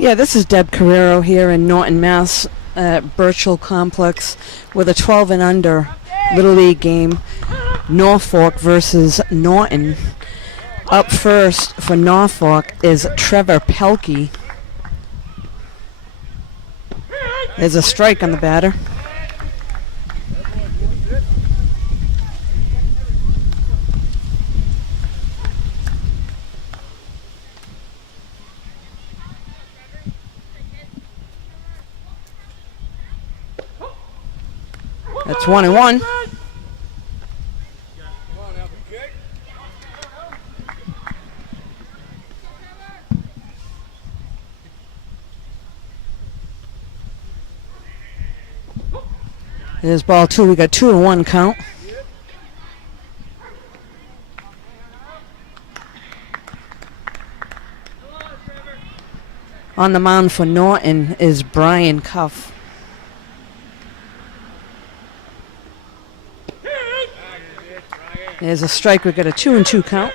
Yeah, this is Deb Carrero here in Norton, Mass. At Birchall Complex with a 12 and under Little League game. Norfolk versus Norton. Up first for Norfolk is Trevor Pelkey. There's a strike on the batter. That's 1-1. There's ball two. We got 2-1 count. On the mound for Norton is Brian Cuff. There's a strike. We got a 2-2 count.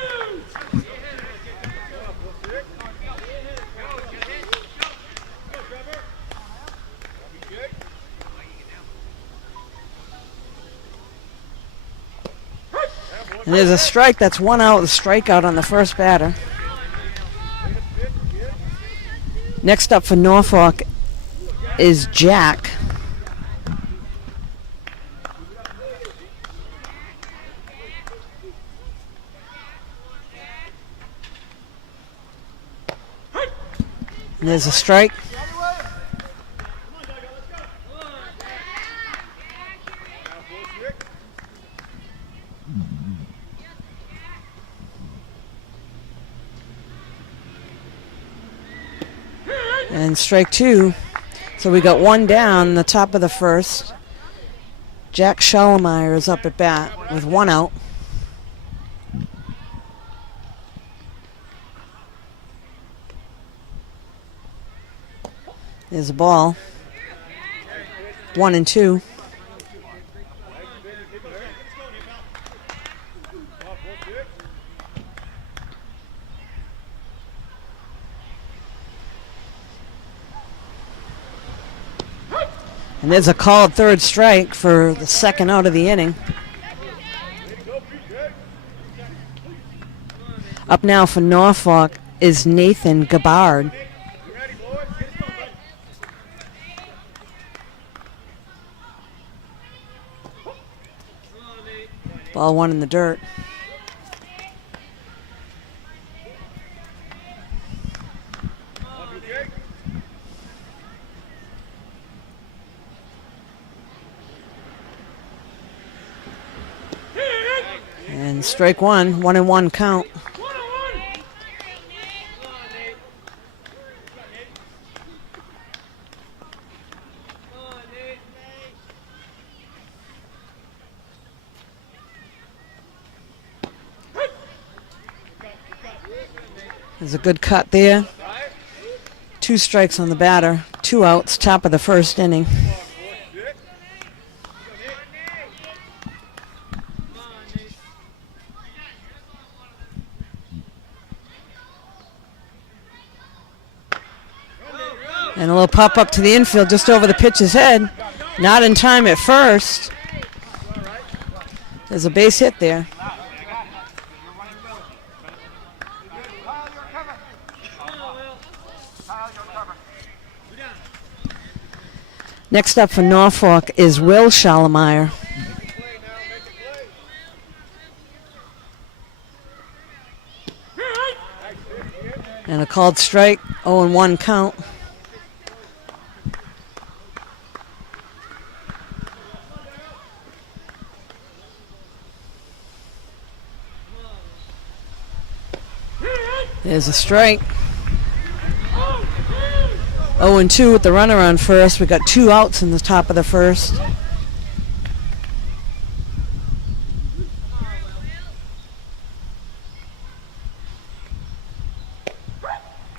And there's a strike. That's one out. The strikeout on the first batter. Next up for Norfolk is Jack. And there's a strike. And strike two. So we got one down, the top of the first. Jack Schallemeyer is up at bat with one out. There's a ball. 1-2. And there's a called third strike for the second out of the inning. Up now for Norfolk is Nathan Gabbard. Ball one in the dirt. And strike one, 1-1 count. There's a good cut there. 2 strikes on the batter, 2 outs, top of the first inning. And a little pop up to the infield just over the pitcher's head. Not in time at first. There's a base hit there. Next up for Norfolk is Will Schallemeyer. And a called strike, 0-1 count. There's a strike. 0-2 with the runner on first. We got 2 outs in the top of the first.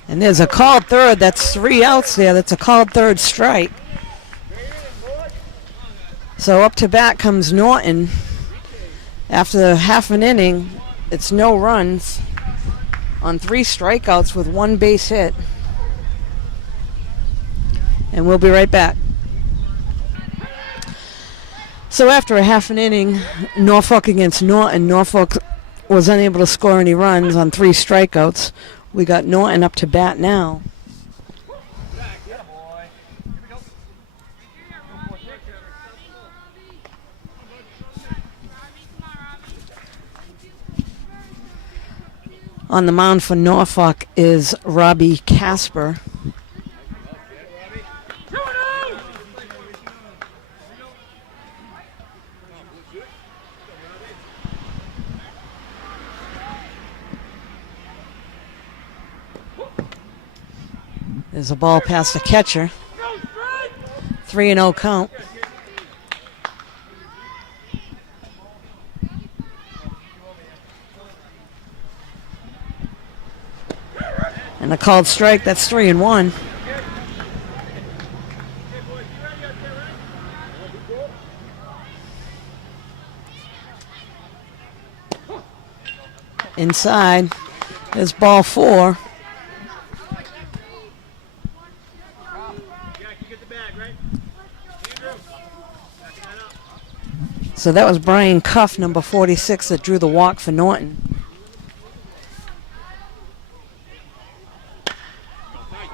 And there's a called third. That's 3 outs there. That's a called third strike. So up to bat comes Norton. After half an inning, it's no runs on 3 strikeouts with 1 base hit. and we'll be right back. So after a half an inning, Norfolk against Norton, Norfolk was unable to score any runs on 3 strikeouts. We got Norton up to bat now. On the mound for Norfolk is Robbie Casper. There's a ball past the catcher. 3-0 count. And a called strike. That's 3-1. Inside. There's ball 4. So that was Brian Cuff, number 46, that drew the walk for Norton.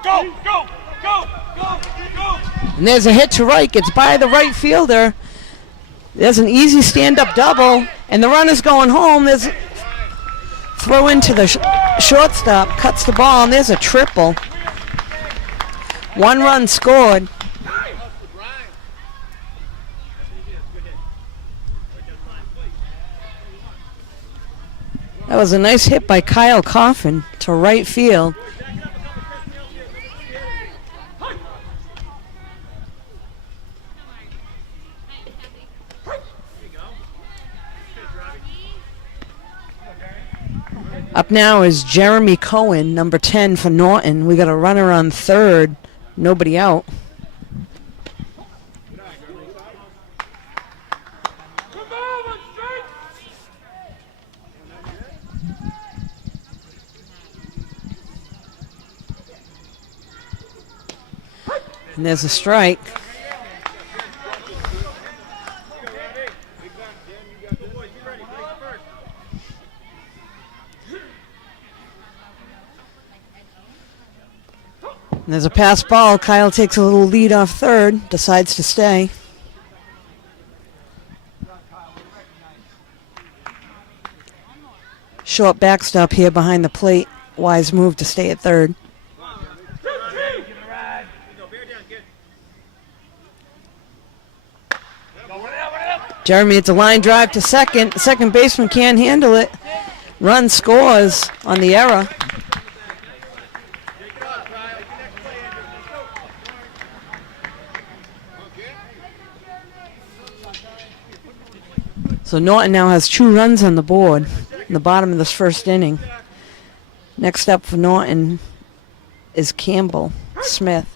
Go, go, go, go, go. And there's a hit to right. Gets by the right fielder. There's an easy stand-up double, and the runner's going home. There's a throw into the shortstop, cuts the ball, and there's a triple. 1 run scored. That was a nice hit by Kyle Coffin to right field. Up now is Jeremy Cohen, number 10 for Norton. We got a runner on third, nobody out. And there's a strike. And there's a pass ball. Kyle takes a little lead off third, decides to stay. Short backstop here behind the plate. Wise move to stay at third. Jeremy, it's a line drive to second. The second baseman can't handle it. Run scores on the error. So Norton now has 2 runs on the board in the bottom of this first inning. Next up for Norton is Campbell Smith.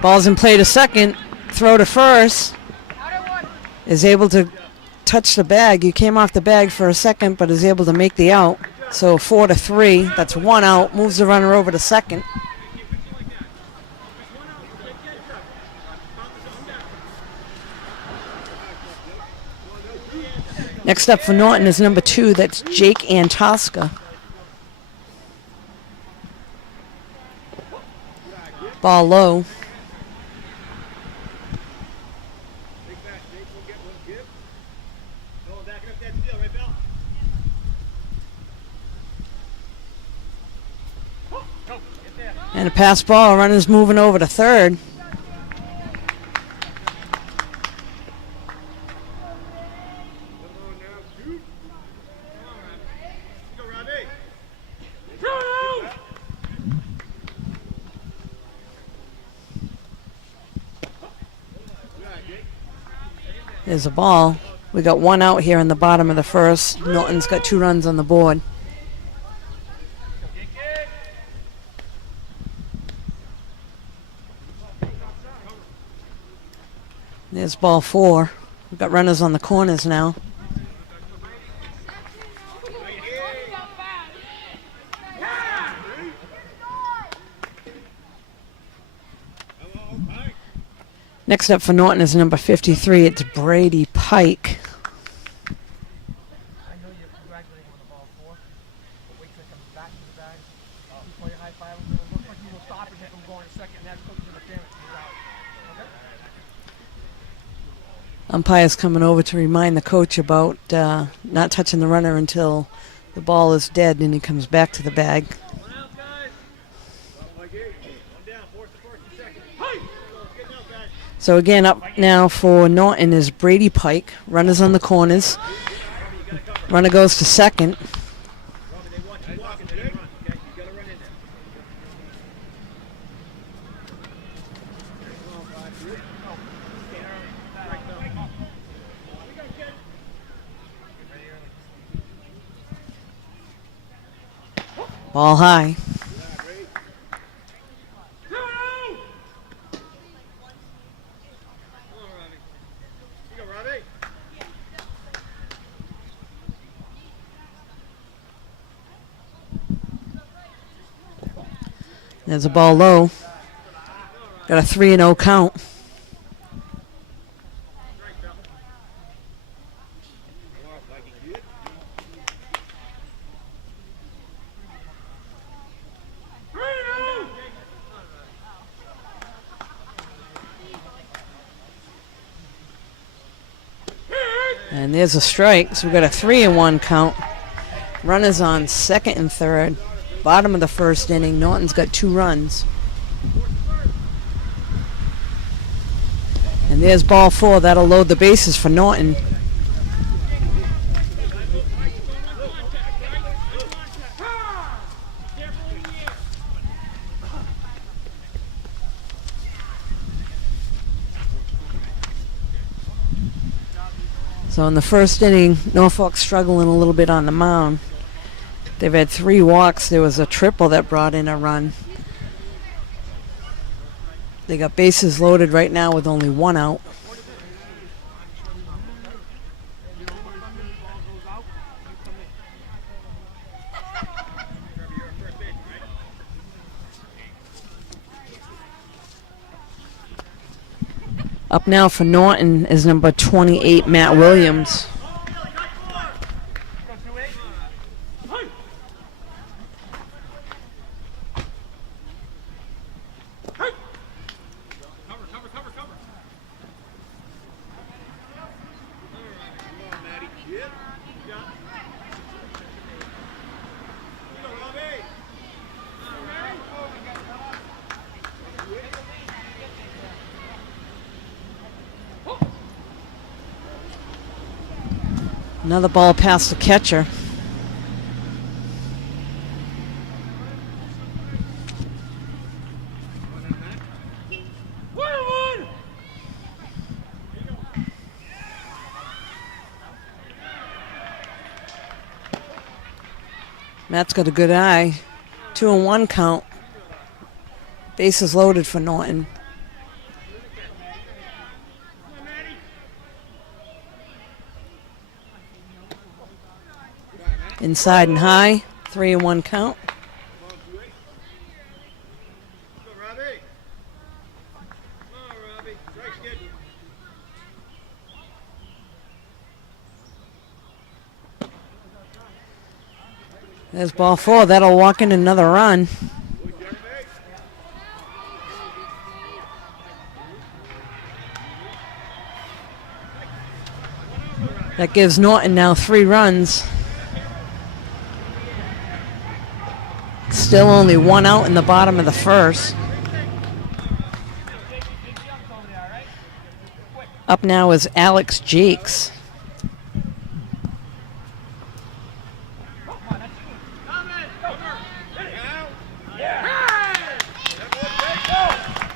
Ball's in play to second. Throw to first. Is able to touch the bag. He came off the bag for a second, but is able to make the out. So 4-3. That's 1 out. Moves the runner over to second. Next up for Norton is number 2. That's Jake Antosca. Ball low. And a pass ball. Runner's moving over to third. There's a ball. We got 1 out here in the bottom of the first. Norton's got 2 runs on the board. There's ball 4. We've got runners on the corners now. Next up for Norton is number 53. It's Brady Pike. Umpire's coming over to remind the coach about not touching the runner until the ball is dead and he comes back to the bag. So again, up now for Norton is Brady Pike. Runners on the corners. Runner goes to second. Ball high. There's a ball low. Got a 3-0 count. And there's a strike, so we've got a 3-1 count. Runners on second and third. Bottom of the first inning. Norton's got 2 runs. And there's ball 4. That'll load the bases for Norton. So in the first inning, Norfolk struggling a little bit on the mound. They've had 3 walks. There was a triple that brought in a run. They got bases loaded right now with only 1 out. Up now for Norton is number 28, Matt Williams. Another ball past the catcher. Matt's got a good eye. 2-1 count. Bases loaded for Norton. Inside and high, 3-1 count. There's ball 4. That'll walk in another run. That gives Norton now 3 runs. Still only 1 out in the bottom of the first. Up now is Alex Jakes.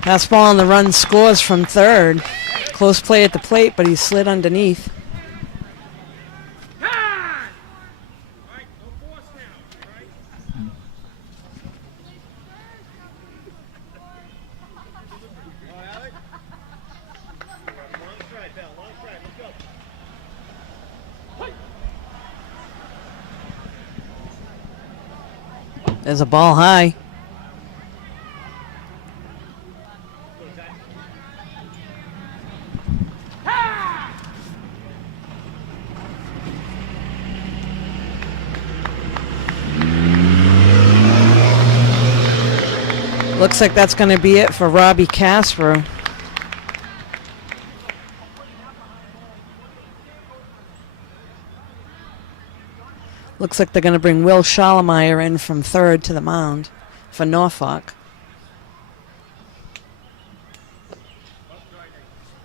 Fastball on the run scores from third. Close play at the plate, but he slid underneath. There's a ball high. Looks like that's going to be it for Robbie Casper. Looks like they're going to bring Will Schallemeyer in from third to the mound for Norfolk.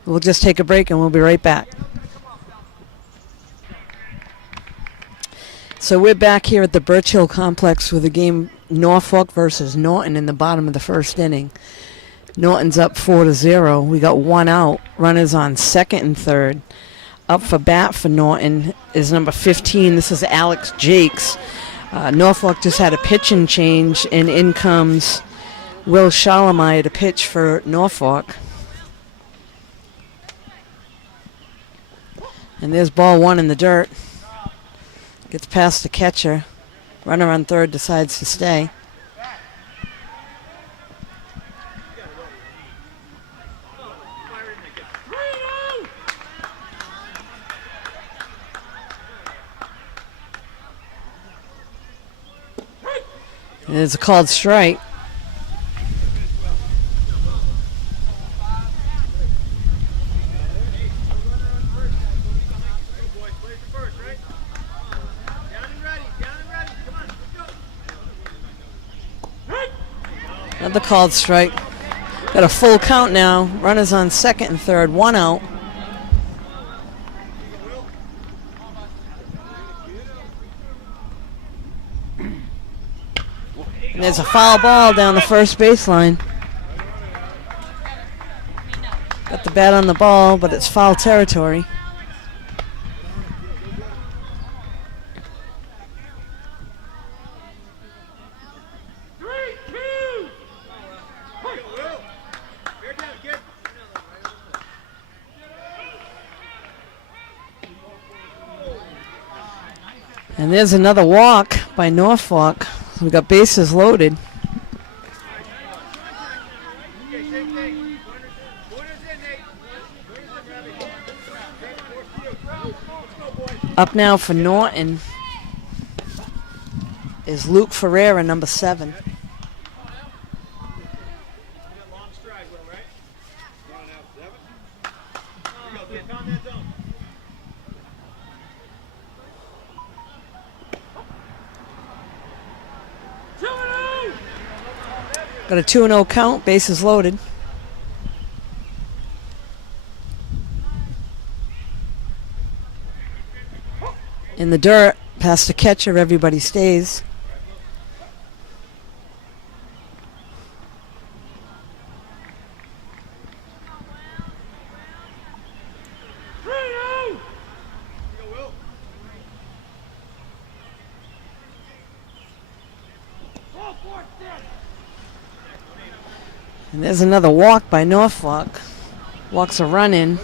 We'll just take a break and we'll be right back. So we're back here at the Birch Hill Complex with the game Norfolk versus Norton in the bottom of the first inning. Norton's up 4-0. We got one out. Runners on second and third. Up for bat for Norton is number 15. This is Alex Jakes. Norfolk just had a pitching change, and in comes Will Schallemeyer to pitch for Norfolk. And there's ball one in the dirt. Gets past the catcher. Runner on third decides to stay. And it's a called strike. Another called strike. Got a full count now. Runners on second and third. One out. And there's a foul ball down the first baseline. Got the bat on the ball, but it's foul territory. And there's another walk by Norfolk. We got bases loaded. Up now for Norton is Luke Ferreira, number 7. Got a 2-0 count, bases loaded. In the dirt, past the catcher, everybody stays. And there's another walk by Norfolk. Walks a run in.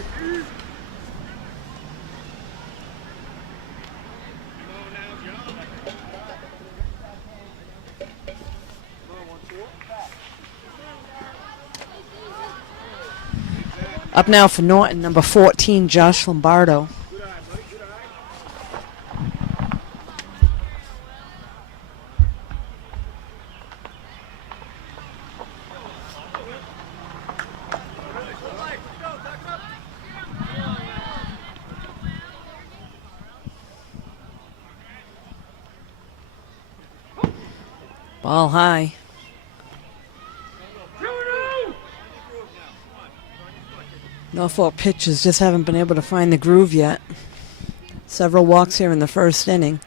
Up now for Norton, number 14, Josh Lombardo. Ball high. Norfolk pitchers just haven't been able to find the groove yet. Several walks here in the first inning.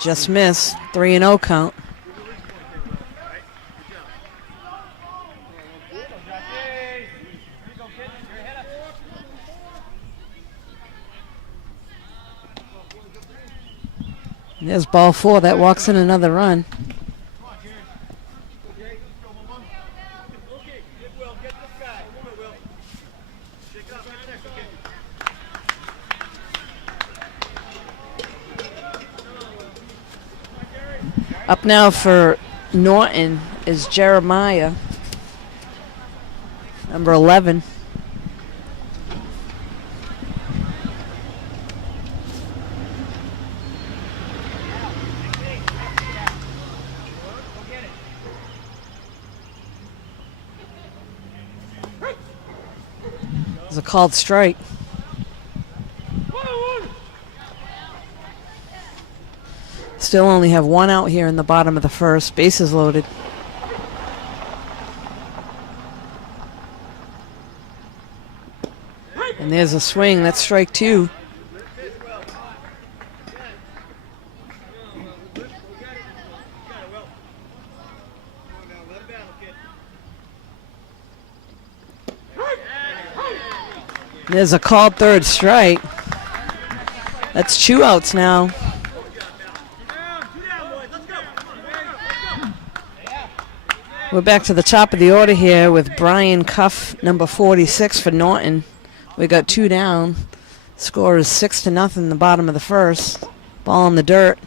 Just missed. 3-0 count. And there's ball 4. That walks in another run. Up now for Norton is Jeremiah, number 11. It's a called strike. Still only have one out here in the bottom of the first. Bases loaded. And there's a swing. That's strike two. There's a called third strike. That's two outs now. We're back to the top of the order here with Brian Cuff, number 46 for Norton. We got two down. Score is 6-0 in the bottom of the first. Ball in the dirt.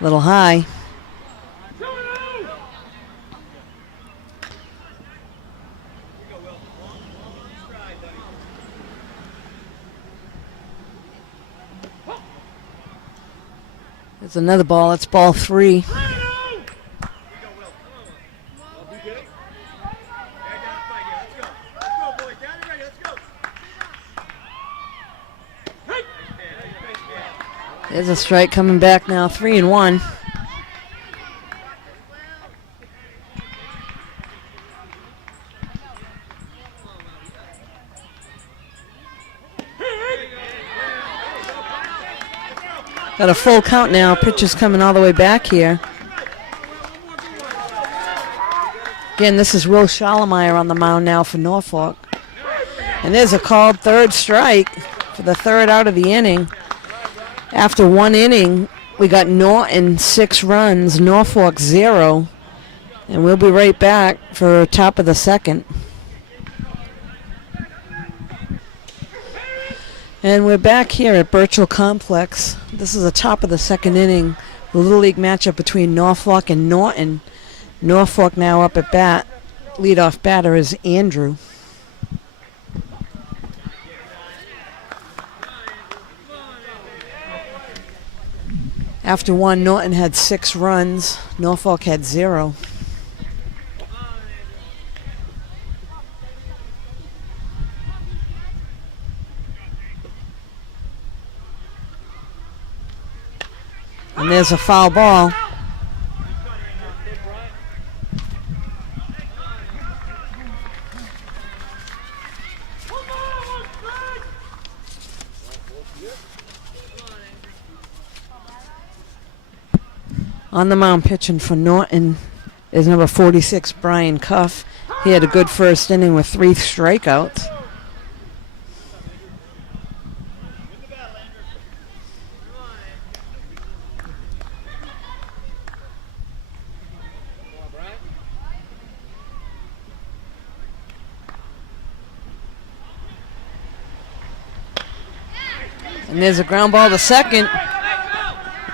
Little high. There's another ball. It's ball three. There's a strike coming back now. 3-1. Got a full count now. Pitcher's coming all the way back here. Again, this is Will Schallemeyer on the mound now for Norfolk. And there's a called third strike for the third out of the inning. After one inning, we got Norton 6 runs, Norfolk 0. And we'll be right back for top of the second. And we're back here at Birchall Complex. This is the top of the second inning. The Little League matchup between Norfolk and Norton. Norfolk now up at bat. Leadoff batter is Andrew. After one, Norton had 6 runs. Norfolk had 0. And there's a foul ball. On the mound pitching for Norton is number 46, Brian Cuff. He had a good first inning with 3 strikeouts. And there's a ground ball to second.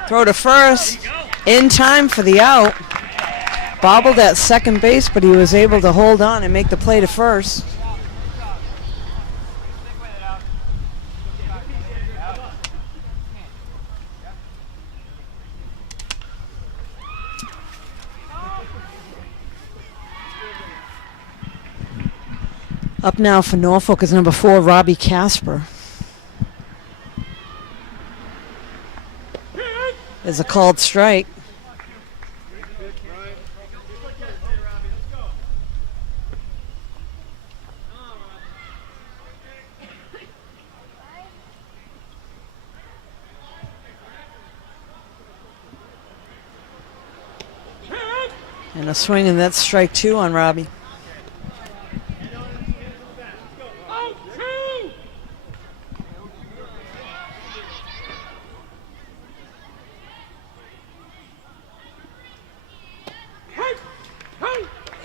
Throw to first. In time for the out. Bobbled at second base, but he was able to hold on and make the play to first. Up now for Norfolk is number 4, Robbie Casper. There's a called strike. And a swing, and that's strike 2 on Robbie.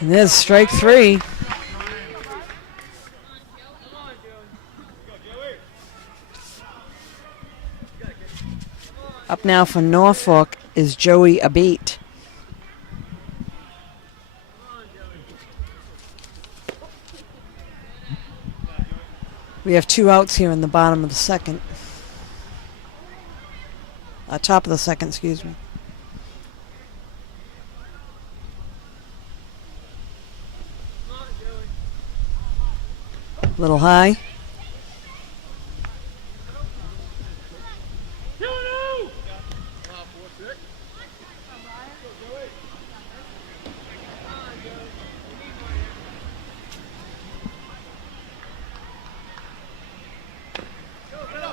And there's strike three. Up now for Norfolk is Joey Abate. We have 2 outs here in the bottom of the second. Top of the second, excuse me. Little high.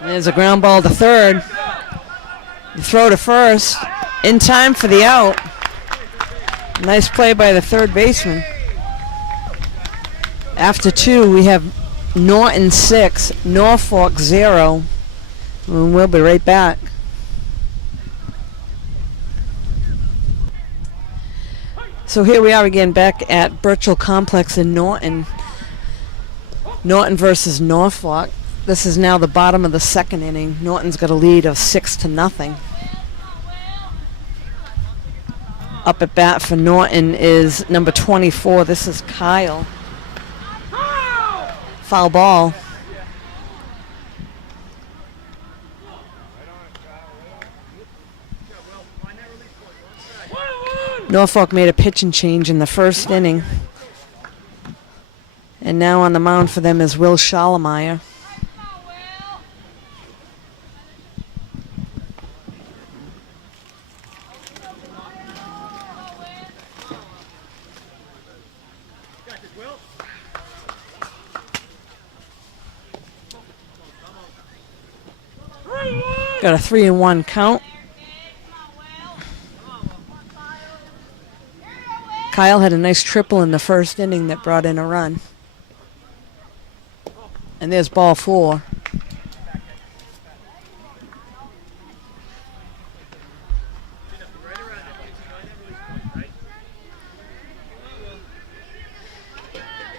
There's a ground ball to third. The throw to first. In time for the out. Nice play by the third baseman. After 2, we have Norton 6, Norfolk 0. And we'll be right back. So here we are again back at Birchall Complex in Norton. Norton versus Norfolk. This is now the bottom of the second inning. Norton's got a lead of 6-0. Up at bat for Norton is number 24. This is Kyle. Foul ball. Norfolk made a pitching change in the first inning. And now on the mound for them is Will Schallemeyer. Got a 3-1 count. Kyle had a nice triple in the first inning that brought in a run. And there's ball 4.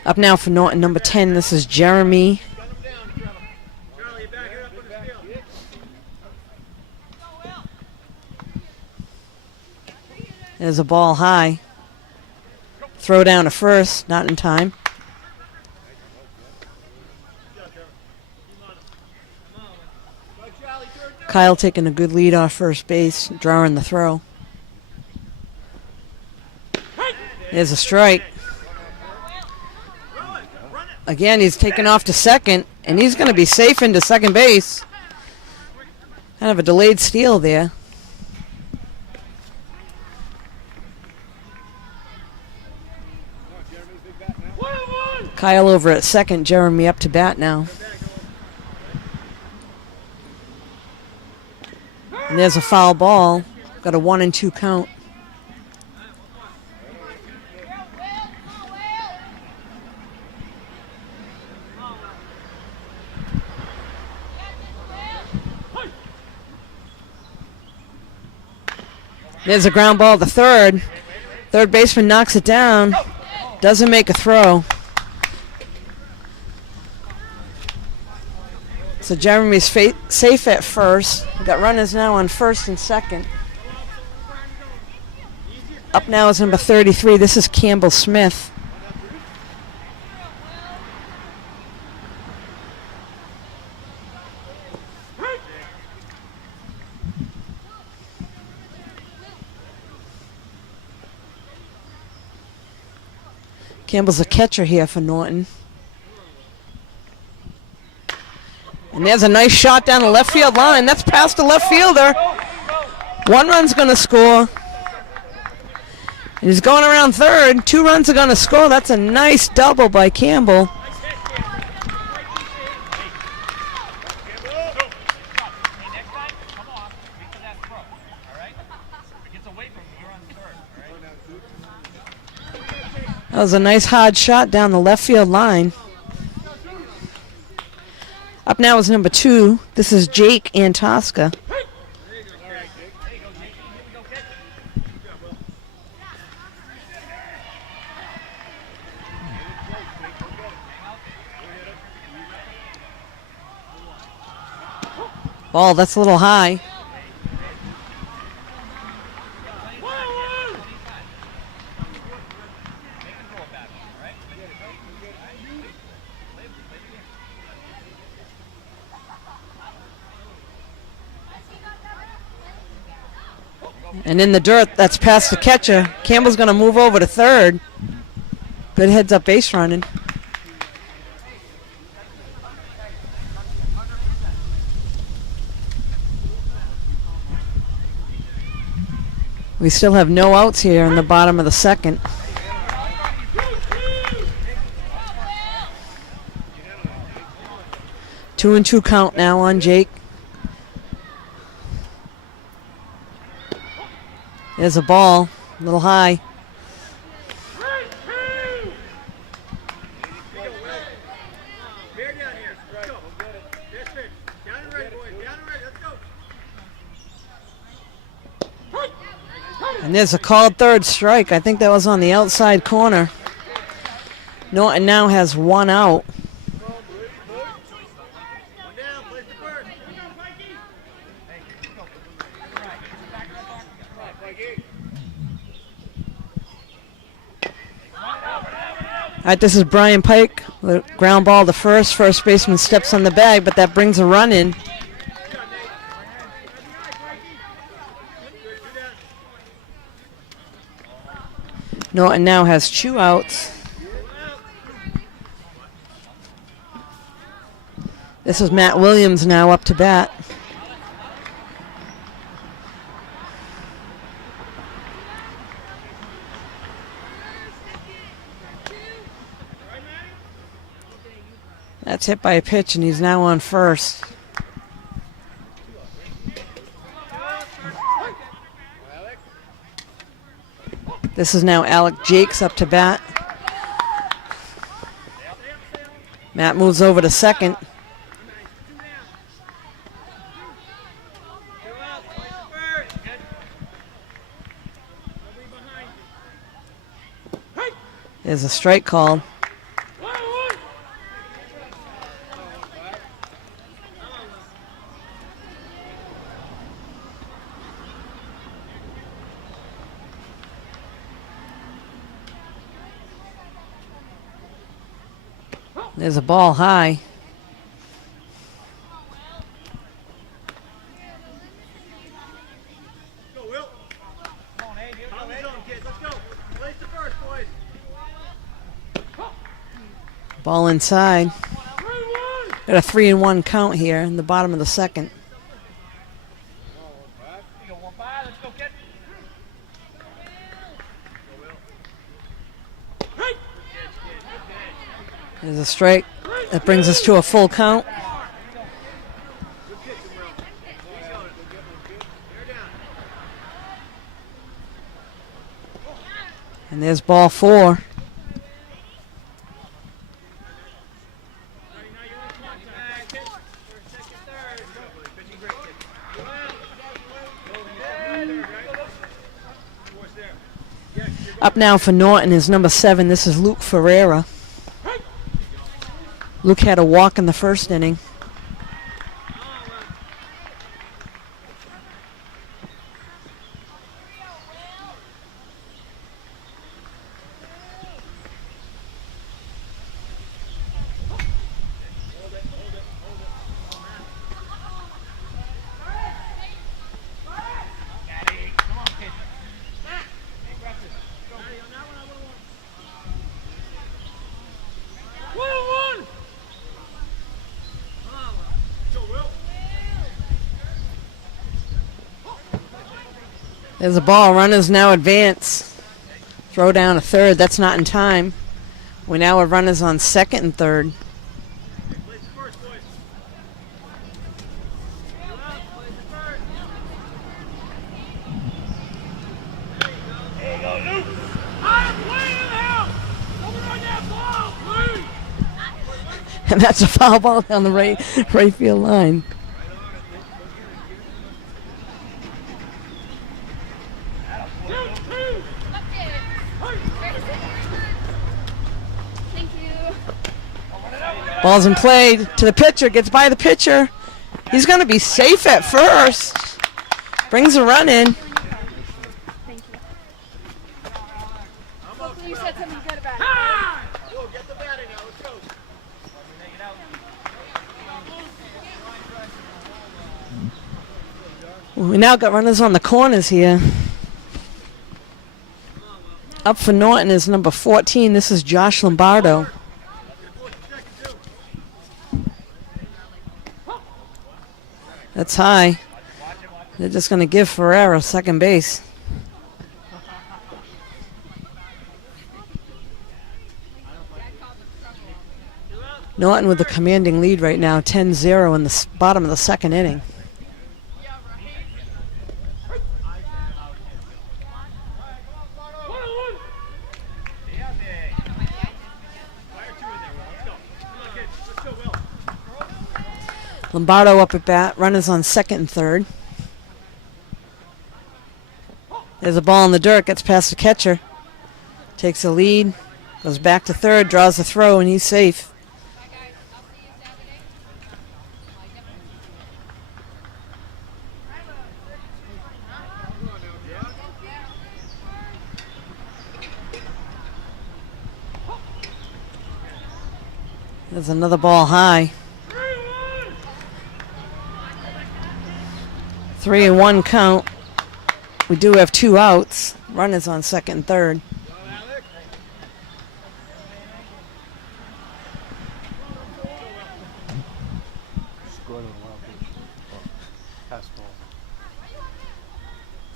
Up now for Norton, number 10. This is Jeremy. There's a ball high. Throw down to first, not in time. Kyle taking a good lead off first base, drawing the throw. There's a strike. Again, he's taken off to second, and he's going to be safe into second base. Kind of a delayed steal there. Kyle over at second, Jeremy up to bat now. And there's a foul ball. Got a 1-2 count. There's a ground ball to third. Third baseman knocks it down. Doesn't make a throw. So Jeremy's safe at first. We've got runners now on first and second. Up now is number 33. This is Campbell Smith. Campbell's a catcher here for Norton. And there's a nice shot down the left field line. That's past the left fielder. 1 run's going to score. And he's going around third. 2 runs are going to score. That's a nice double by Campbell. That was a nice hard shot down the left field line. Up now is number 2. This is Jake Antosca. Ball, that's a little high. And in the dirt, that's past the catcher. Campbell's going to move over to third. Good heads-up base running. We still have no outs here in the bottom of the second. Two and two count now on Jake. There's a ball, a little high. And there's a called third strike. I think that was on the outside corner. Norton now has one out. All right, this is Brian Pike. The ground ball to first. First baseman steps on the bag, but that brings a run in. Norton now has two outs. This is Matt Williams now up to bat. That's hit by a pitch, and he's now on first. This is now Alec Jakes up to bat. Matt moves over to second. There's a strike called. There's a ball high. Ball inside. Got a 3-1 count here in the bottom of the second. There's a strike. That brings us to a full count. And there's ball 4. Up now for Norton is number 7. This is Luke Ferreira. Luke had a walk in the first inning. There's a ball. Runners now advance. Throw down a third. That's not in time. We now have runners on second and third. And that's a foul ball down the right field line. Ball's in play to the pitcher, gets by the pitcher, He's going to be safe at first. Brings a run in. Thank you. Hopefully you said something good about it. Go, get the batting now. Let's go. We now got runners on the corners here. Up for Norton is number 14. This is Josh Lombardo. That's high. They're just going to give Ferrera second base. Norton with the commanding lead right now, 10-0 in the bottom of the second inning. Lombardo up at bat. Runners on second and third. There's a ball in the dirt. Gets past the catcher. Takes the lead. Goes back to third. Draws the throw, and he's safe. There's another ball high. 3-1 count. We do have 2 outs. Runners on second and third.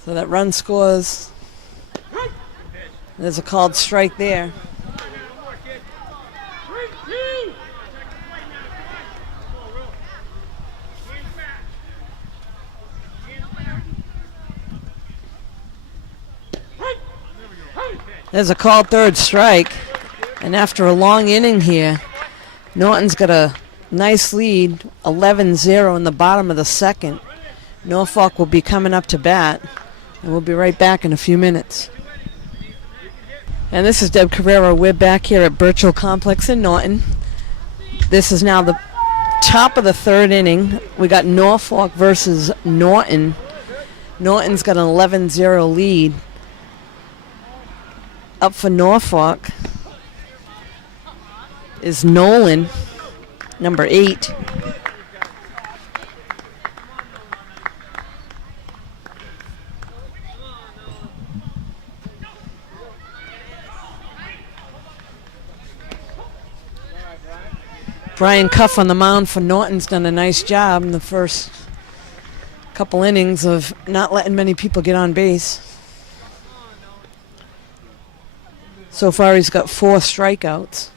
So that run scores. There's a called strike there. There's a called third strike. And after a long inning here, Norton's got a nice lead, 11-0 in the bottom of the second. Norfolk will be coming up to bat, and we'll be right back in a few minutes. And this is Deb Carrera. We're back here at Birchall Complex in Norton. This is now the top of the third inning. We got Norfolk versus Norton. Norton's got an 11-0 lead. Up for Norfolk is Nolan, number 8. Brian Cuff on the mound for Norton's done a nice job in the first couple innings of not letting many people get on base. So far he's got 4 strikeouts.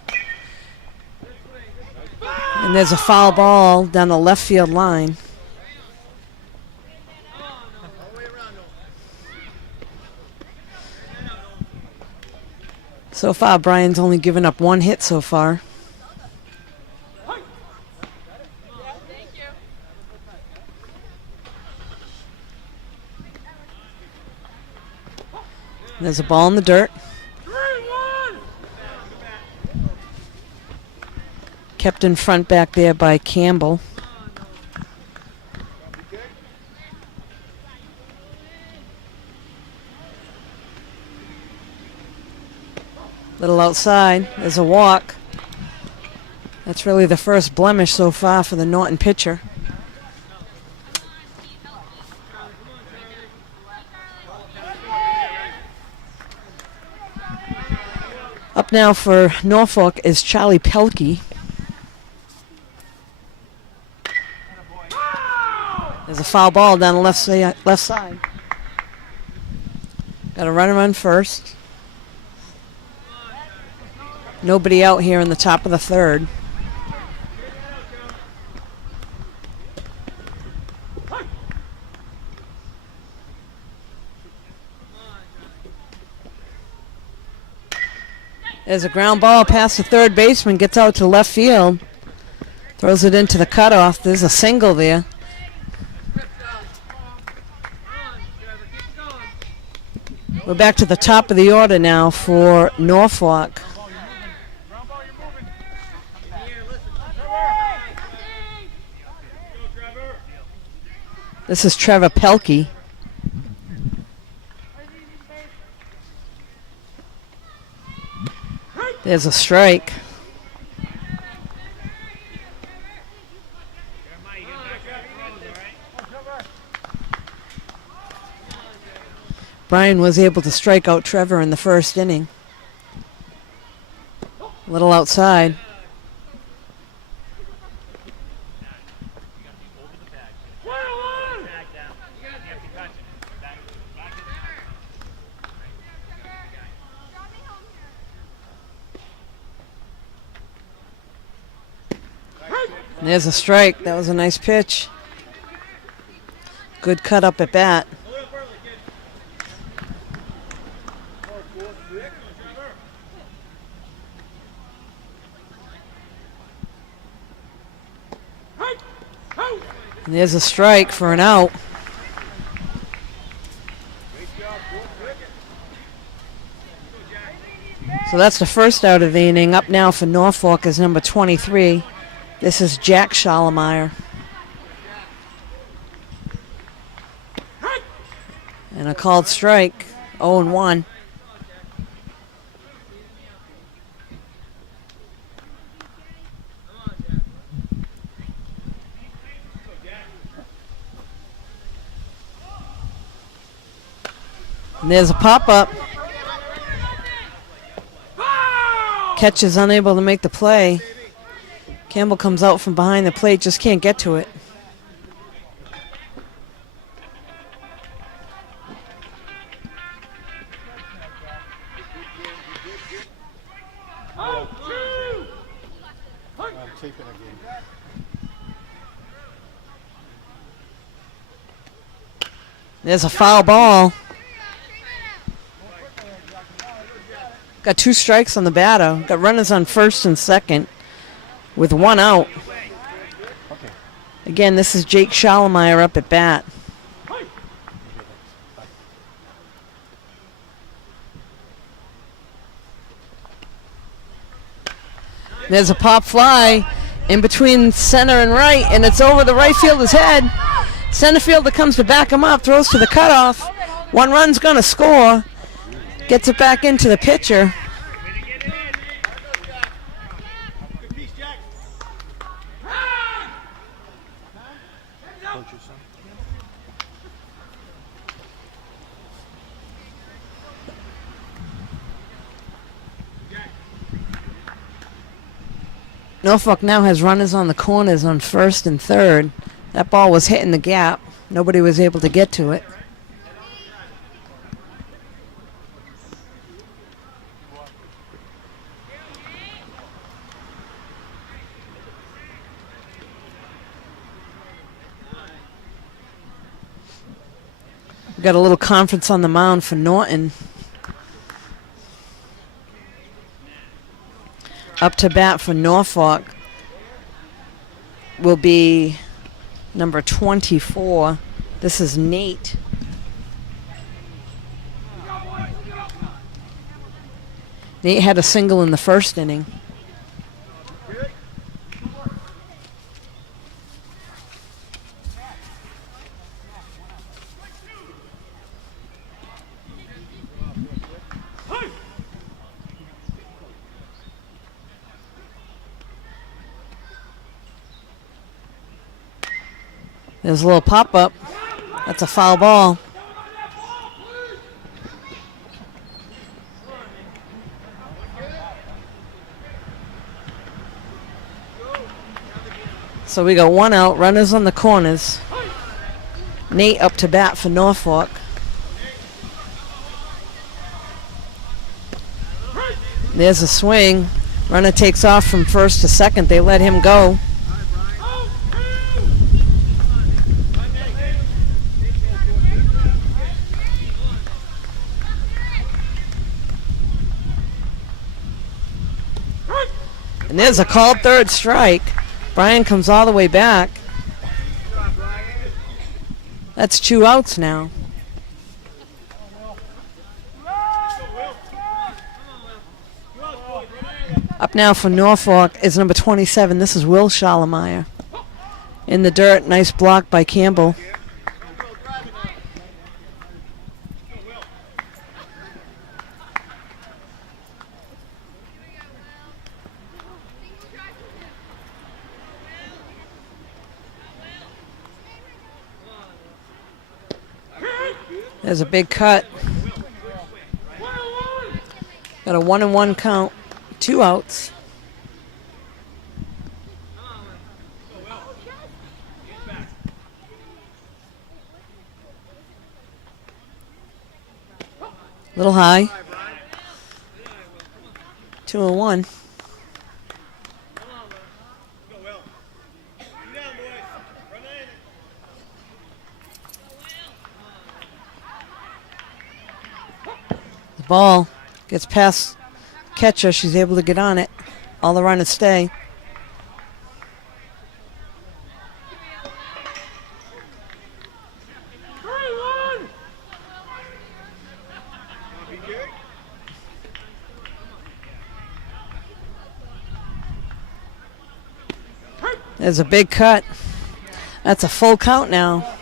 And there's a foul ball down the left field line. So far Brian's only given up 1 hit so far. There's a ball in the dirt. Kept in front back there by Campbell. Little outside. There's a walk. That's really the first blemish so far for the Norton pitcher. Up now for Norfolk is Charlie Pelkey. There's a foul ball down the left side. Got a runner on first. Nobody out here in the top of the third. There's a ground ball past the third baseman, gets out to left field. Throws it into the cutoff. There's a single there. We're back to the top of the order now for Norfolk. This is Trevor Pelkey. There's a strike. Brian was able to strike out Trevor in the first inning. A little outside. And there's a strike. That was a nice pitch. Good cut up at bat. And there's a strike for an out. So that's the first out of the inning. Up now for Norfolk is number 23. This is Jack Schallemeyer. And a called strike, 0-1. And there's a pop-up. Catch is unable to make the play. Campbell comes out from behind the plate, just can't get to it. There's a foul ball. Got 2 strikes on the batter. Got runners on first and second with 1 out. Again, this is Jake Schallemeyer up at bat. There's a pop fly in between center and right, and it's over the right fielder's head. Center fielder comes to back him up, throws to the cutoff. 1 run's going to score. Gets it back into the pitcher. Norfolk now has runners on the corners on first and third. That ball was hitting the gap. Nobody was able to get to it. We got a little conference on the mound for Norton. Up to bat for Norfolk will be number 24. This is Nate. Nate had a single in the first inning. There's a little pop-up. That's a foul ball. So we got 1 out, runners on the corners. Nate up to bat for Norfolk. There's a swing. Runner takes off from first to second. They let him go. And there's a called third strike. Brian comes all the way back. That's 2 outs now. Up now for Norfolk is number 27. This is Will Schallemeyer. In the dirt, nice block by Campbell. There's a big cut. Got a 1-1 count. 2 outs. Little high. 2-1. The ball gets past catcher. She's able to get on it. All the runners stay. There's a big cut. That's a full count now.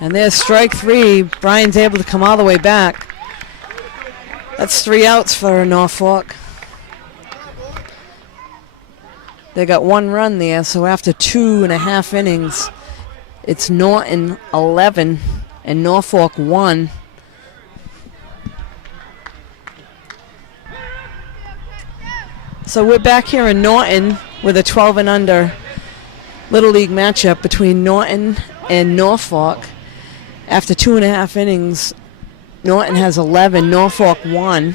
And there's strike 3. Brian's able to come all the way back. That's 3 outs for Norfolk. They got 1 run there, so after 2.5 innings, it's Norton 11 and Norfolk 1. So we're back here in Norton with a 12 and under Little League matchup between Norton and Norfolk. After 2.5 innings, Norton has 11, Norfolk 1.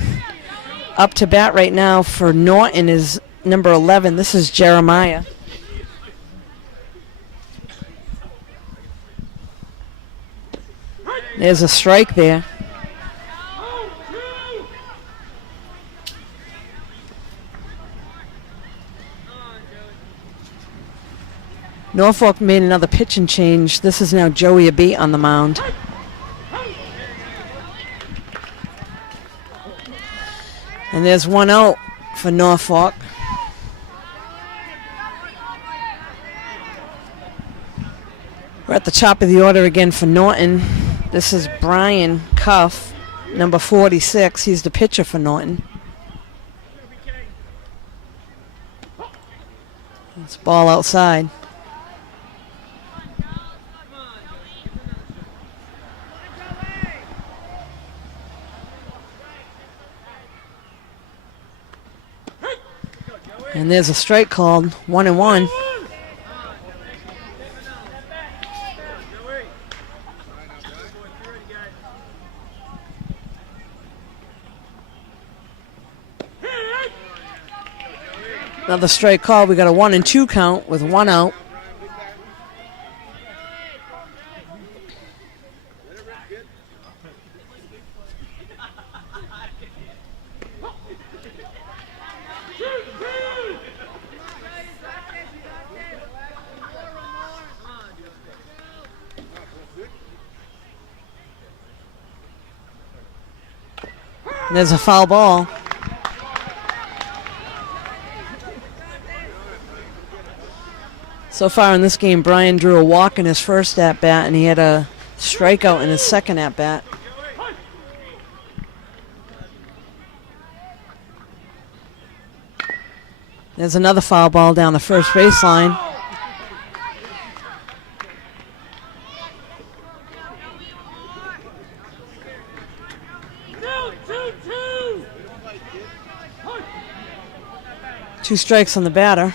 Up to bat right now for Norton is number 11. This is Jeremiah. There's a strike there. Norfolk made another pitching change. This is now Joey Abate on the mound. And there's 1 out for Norfolk. We're at the top of the order again for Norton. This is Brian Cuff, number 46. He's the pitcher for Norton. It's ball outside. And there's a strike called, 1-1. Another strike call. We got a 1-2 count with 1 out. There's a foul ball. So far in this game, Brian drew a walk in his first at-bat, and he had a strikeout in his second at-bat. There's another foul ball down the first baseline. Two strikes on the batter.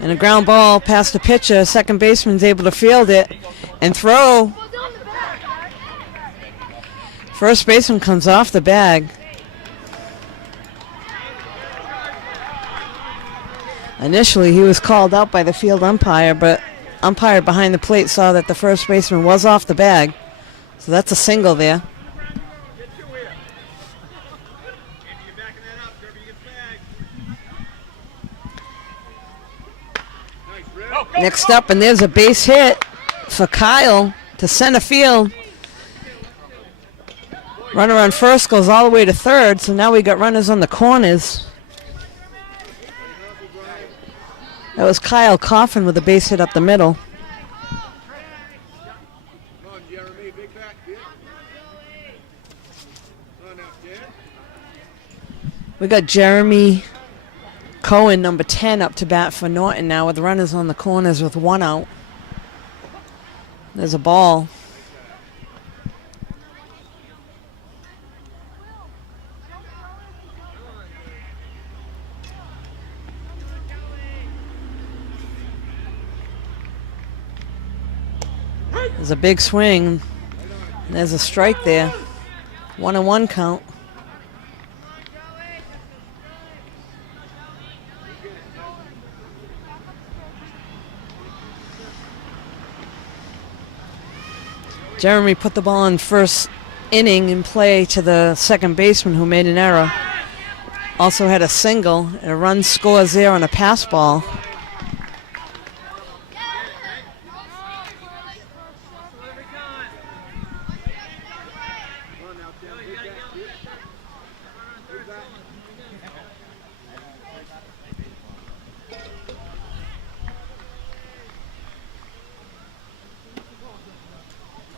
And a ground ball past the pitcher. Second baseman's able to field it and throw. First baseman comes off the bag. Initially, he was called out by the field umpire, but umpire behind the plate saw that the first baseman was off the bag. So that's a single there. Next up, and there's a base hit for Kyle to center field. Runner on first goes all the way to third, so now we got runners on the corners. That was Kyle Coffin with a base hit up the middle. We got Jeremy Cohen, number 10, up to bat for Norton now with runners on the corners with one out. There's a ball. There's a big swing. There's a strike there. 1-1 count. Jeremy put the ball in first inning in play to the second baseman who made an error. Also had a single. A run scores there on a pass ball.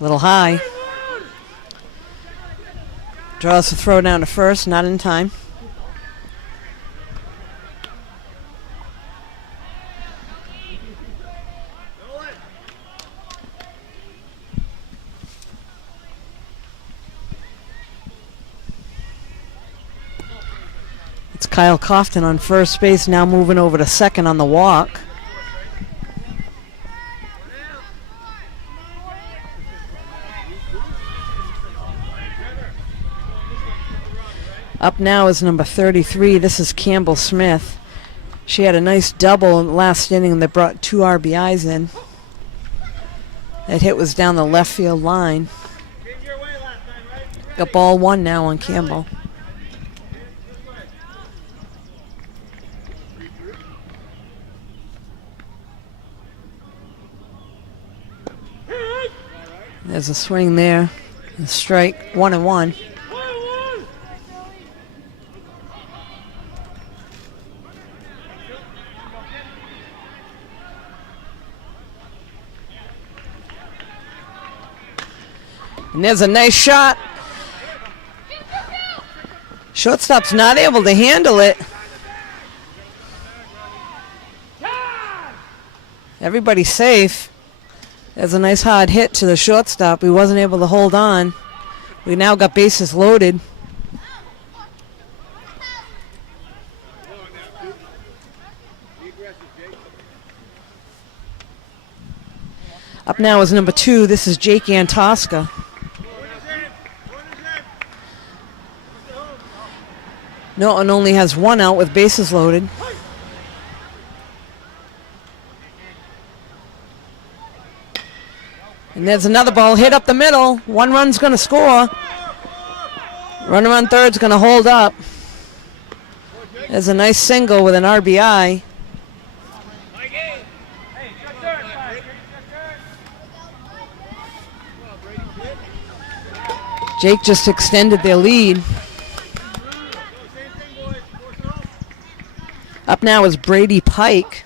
A little high. Draws the throw down to first, not in time. It's Kyle Cofton on first base, now moving over to second on the walk. Up now is number 33. This is Campbell Smith. She had a nice double in the last inning that brought 2 RBIs in. That hit was down the left field line. Got ball 1 now on Campbell. There's a swing there. A strike, 1-1. And there's a nice shot. Shortstop's not able to handle it. Everybody's safe. There's a nice hard hit to the shortstop. He wasn't able to hold on. We now got bases loaded. Up now is number 2. This is Jake Antosca. Norton only has 1 out with bases loaded. And there's another ball hit up the middle. 1 run's going to score. Runner on third's going to hold up. There's a nice single with an RBI. Jake just extended their lead. Up now is Brady Pike.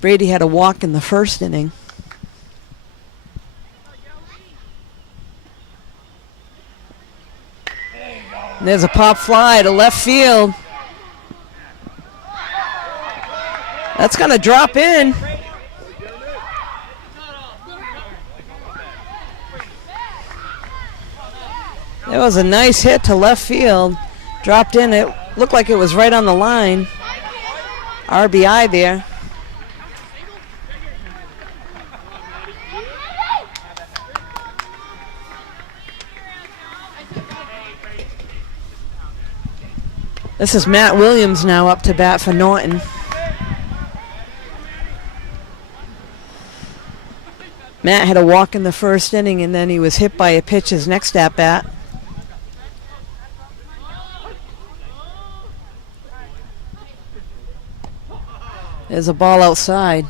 Brady had a walk in the first inning. And there's a pop fly to left field. That's going to drop in. It was a nice hit to left field. Dropped in. It looked like it was right on the line. RBI there. This is Matt Williams now up to bat for Norton. Matt had a walk in the first inning, and then he was hit by a pitch his next at bat. There's a ball outside.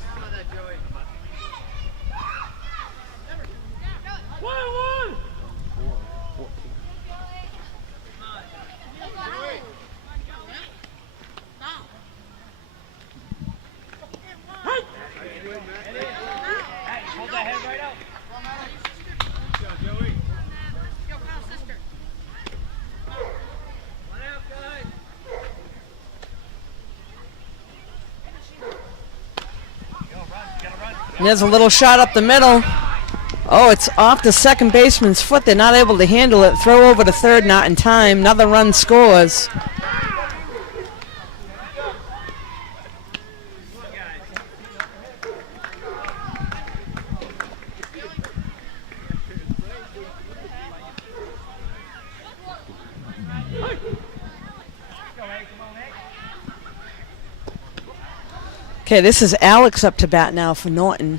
There's a little shot up the middle. Oh, it's off the second baseman's foot. They're not able to handle it. Throw over to third, not in time. Another run scores. Okay, this is Alex up to bat now for Norton.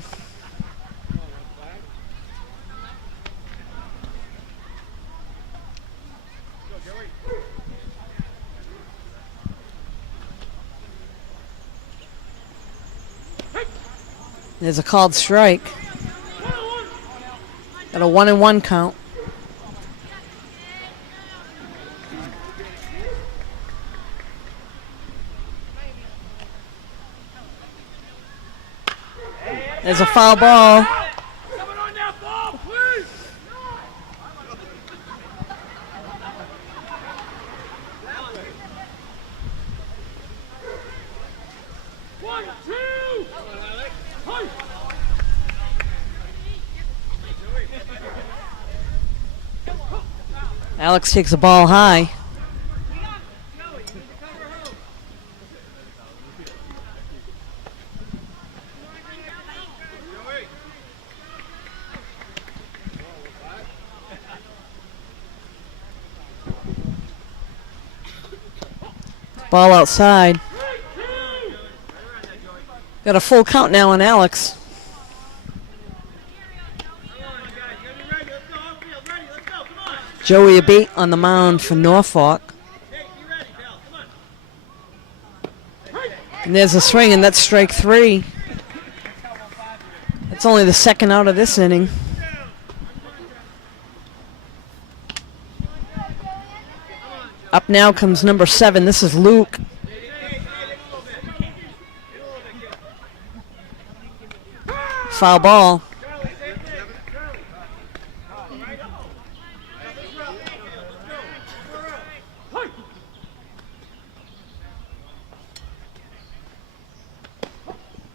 There's a called strike. Got a 1-1 count. There's a foul ball. Coming on that ball, please. 1, 2. Hey. Alex takes the ball high. Ball outside. Got a full count now on Alex. Joey Abate on the mound for Norfolk. And there's a swing, and that's strike 3. That's only the second out of this inning. Up now comes number 7. This is Luke. Foul ball.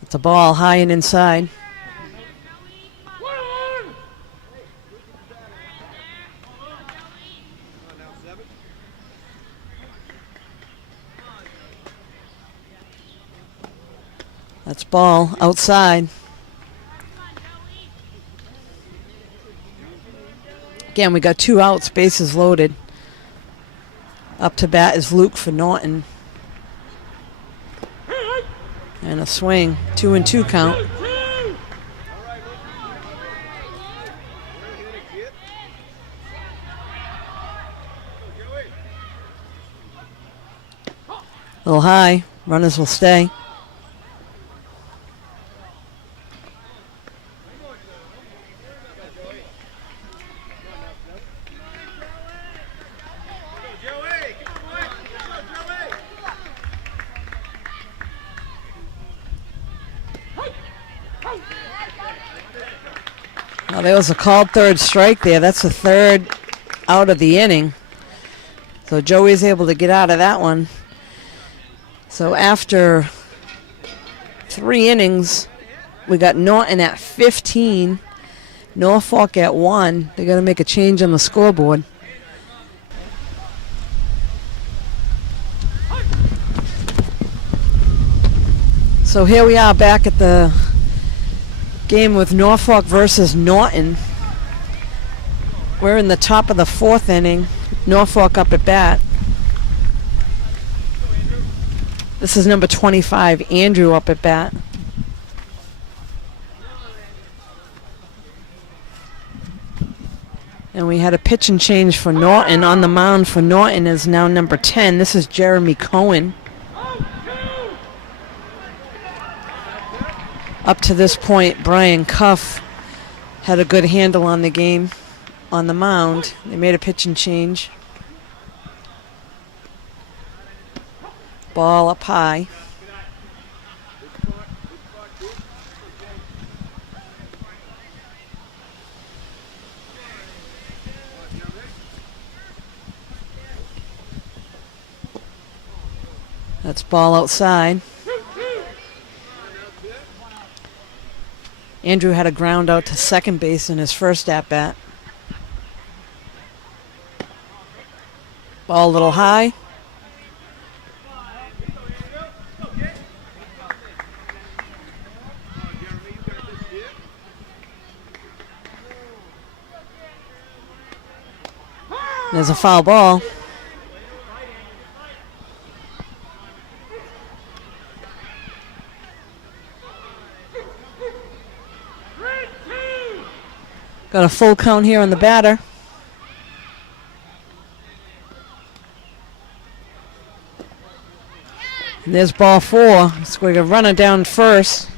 It's a ball high and inside. That's ball outside. Again, we got 2 outs, bases loaded. Up to bat is Luke for Norton. And a swing, 2-2 count. A little high, runners will stay. Now there was a called third strike there. That's the third out of the inning. So Joey's able to get out of that one. So after 3 innings, we got Norton at 15, Norfolk at 1. They're going to make a change on the scoreboard. So here we are back at the game with Norfolk versus Norton. We're in the top of the 4th inning. Norfolk up at bat. This is number 25, Andrew, up at bat. And we had a pitch and change for Norton. On the mound for Norton is now number 10. This is Jeremy Cohen. Up to this point, Brian Cuff had a good handle on the game on the mound. They made a pitch and change. Ball up high. That's ball outside. Andrew had a ground out to second base in his first at-bat. Ball a little high. There's a foul ball. Got a full count here on the batter. And there's ball 4. So we're going to run it down first.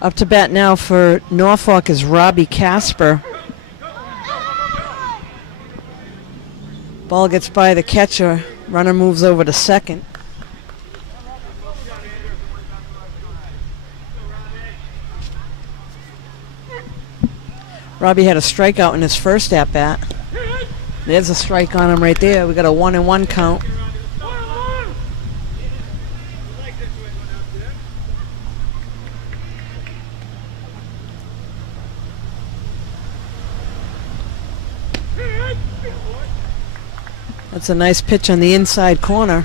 Up to bat now for Norfolk is Robbie Casper. Ball gets by the catcher. Runner moves over to second. Robbie had a strikeout in his first at-bat. There's a strike on him right there. We got a 1-1 count. That's a nice pitch on the inside corner.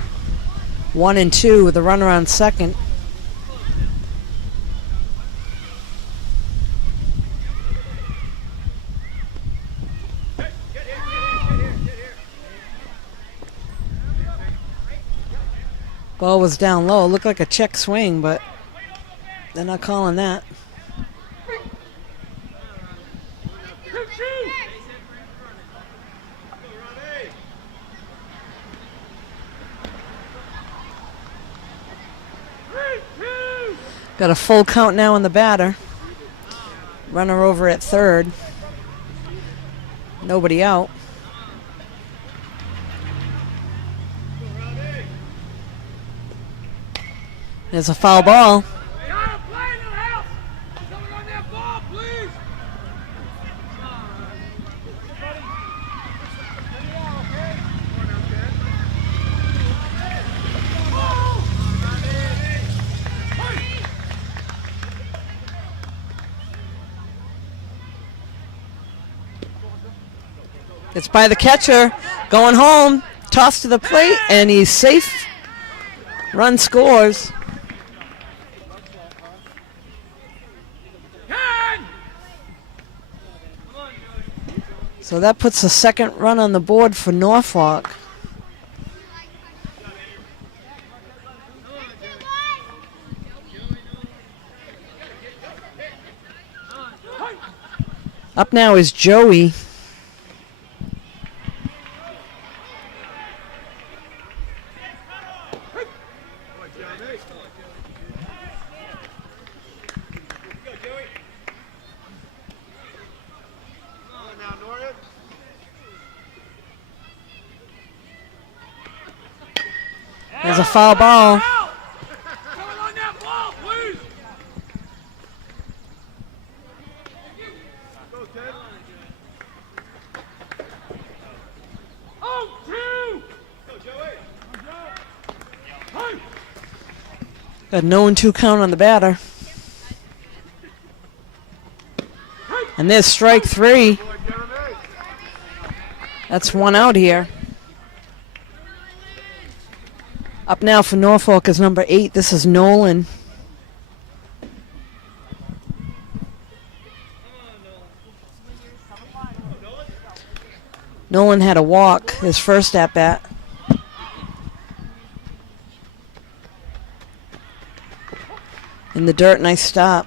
1-2 with a runner on second. Ball was down low. Looked like a check swing, but they're not calling that. Got a full count now on the batter. Runner over at third. Nobody out. There's a foul ball. It's by the catcher, going home, toss to the plate, and he's safe. Run scores. So that puts the second run on the board for Norfolk. Up now is Joey. There's a foul ball. Got a 0-2 count on the batter. And there's strike 3. That's one out here. Up now for Norfolk is number 8. This is Nolan. Nolan had a walk his first at bat. In the dirt, nice stop.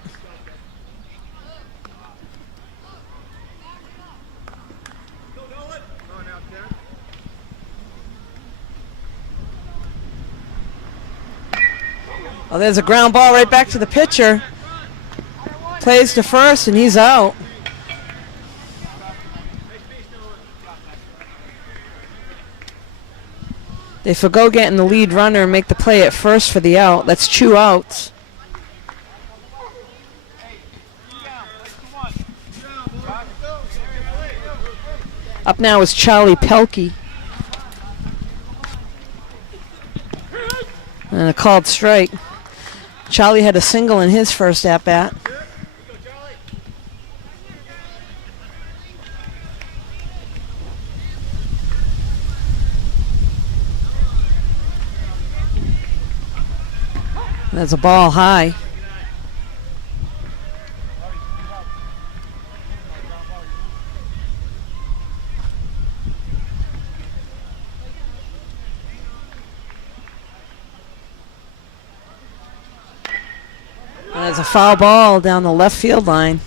Oh, there's a ground ball right back to the pitcher. Plays to first, and he's out. They forgo getting the lead runner and make the play at first for the out. That's 2 outs. Up now is Charlie Pelkey. And a called strike. Charlie had a single in his first at-bat. There's a ball high. And there's a foul ball down the left field line.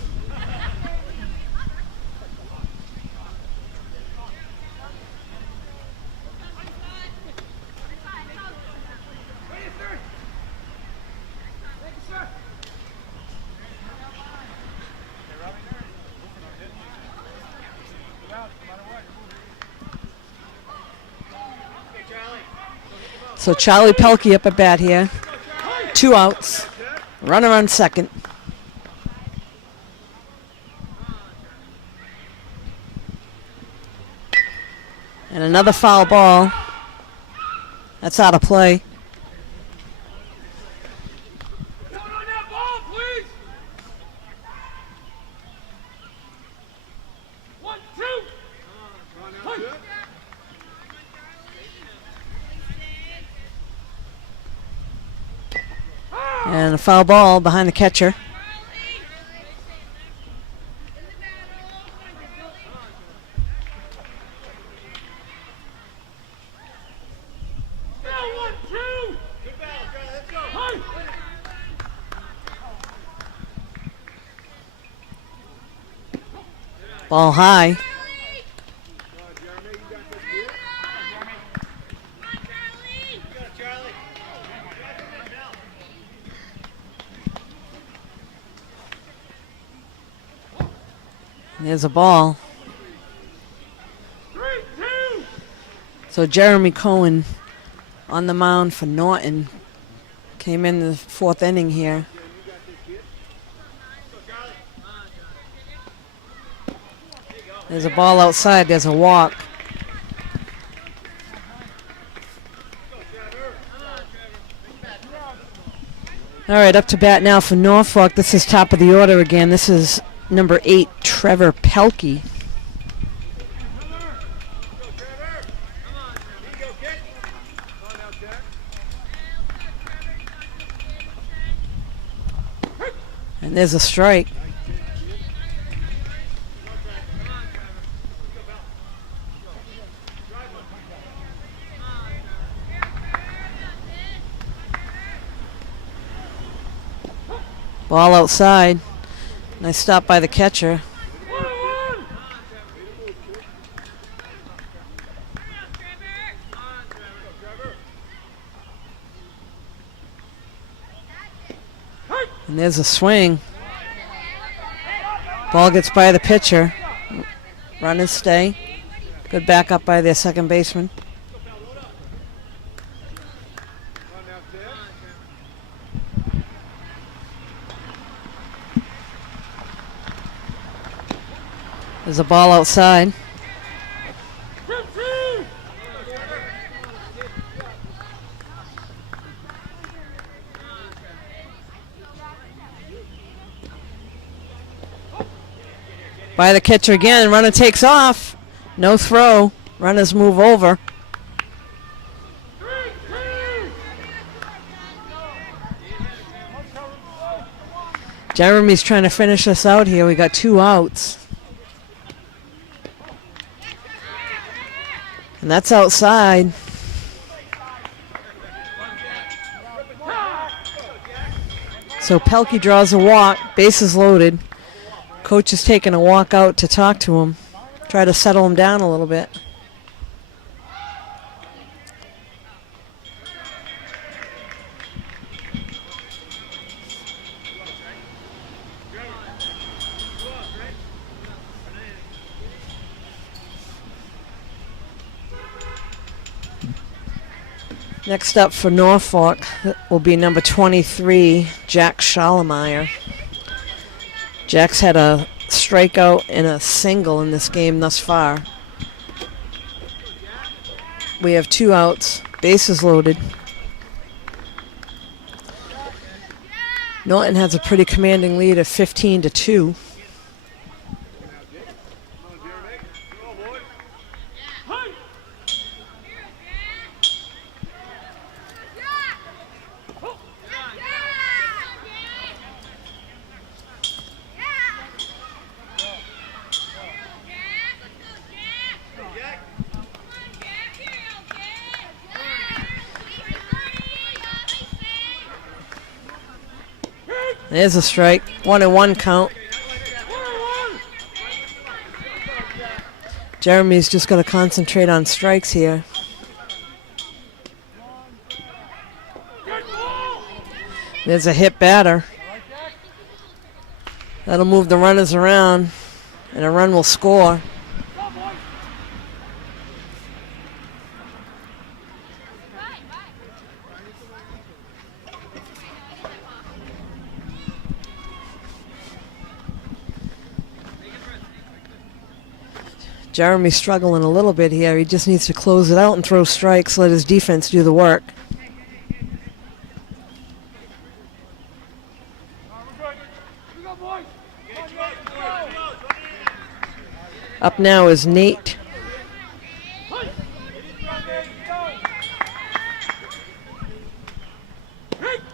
So Charlie Pelkey up at bat here. 2 outs. Runner on second. And another foul ball. That's out of play. Down on that ball, please. 1, 2. Hey. And a foul ball behind the catcher. Now 1, 2. Good ball, Charlie. Let's go. Hey. Ball high. There's a ball. 3, 2. So Jeremy Cohen on the mound for Norton. Came in the 4th inning here. There's a ball outside. There's a walk. All right, up to bat now for Norfolk. This is top of the order again. This is number 8, Trevor Pelkey. And there's a strike. Ball outside. Nice stop by the catcher. And there's a swing. Ball gets by the pitcher. Runners stay. Good backup by their second baseman. There's a ball outside. By the catcher again. Runner takes off. No throw. Runners move over. Jeremy's trying to finish us out here. We got 2 outs. And that's outside. So Pelkey draws a walk. Bases loaded. Coach is taking a walk out to talk to him. Try to settle him down a little bit. Next up for Norfolk will be number 23, Jack Schallemeyer. Jack's had a strikeout and a single in this game thus far. We have 2 outs. Bases loaded. Norton has a pretty commanding lead of 15-2. There's a strike. 1-1 count. Jeremy's just going to concentrate on strikes here. There's a hit batter. That'll move the runners around, and a run will score. Jeremy's struggling a little bit here. He just needs to close it out and throw strikes, let his defense do the work. Up now is Nate.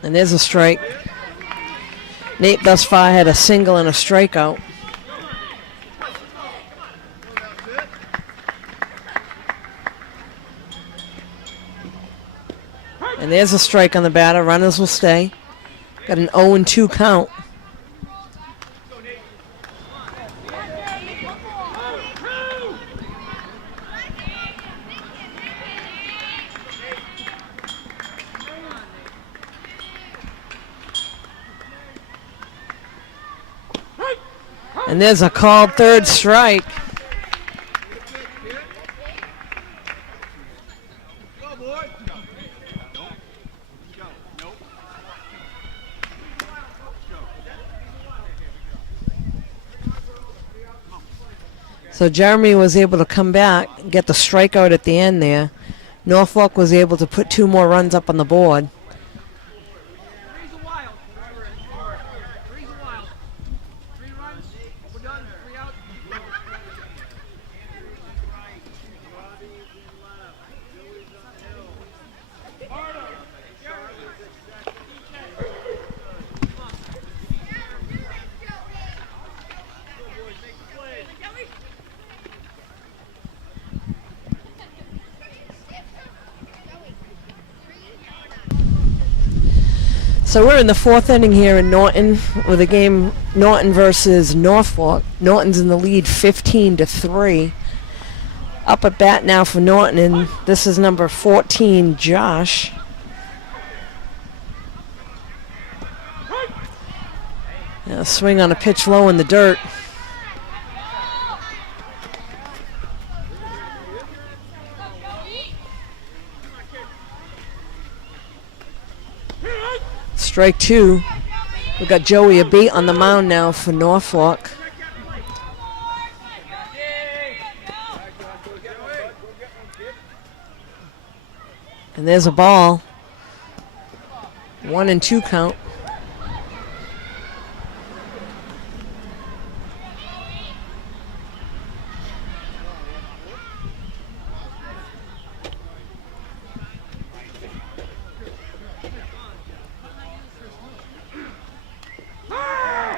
And there's a strike. Nate thus far had a single and a strikeout. And there's a strike on the batter. Runners will stay. Got an 0-2 count. And there's a called third strike. So Jeremy was able to come back and get the strikeout at the end there. Norfolk was able to put 2 more runs up on the board. So we're in the 4th inning here in Norton with a game Norton versus Norfolk. Norton's in the lead 15-3. Up at bat now for Norton, and this is number 14, Josh. A swing on a pitch low in the dirt. Strike 2. We've got Joey Abate on the mound now for Norfolk. And there's a ball. 1-2 count.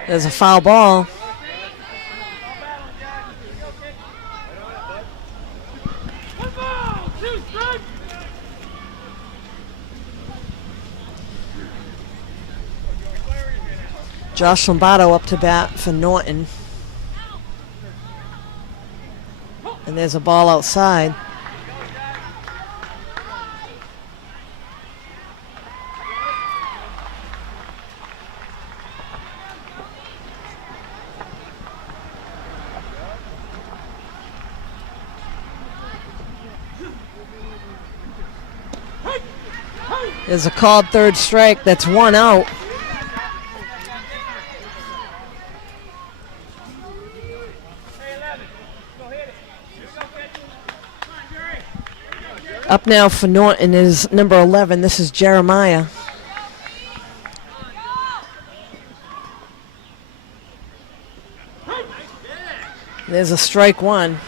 There's a foul ball. Josh Lombardo up to bat for Norton. And there's a ball outside. There's a called third strike. That's 1 out. Up now for Norton is number 11. This is Jeremiah. There's a strike one.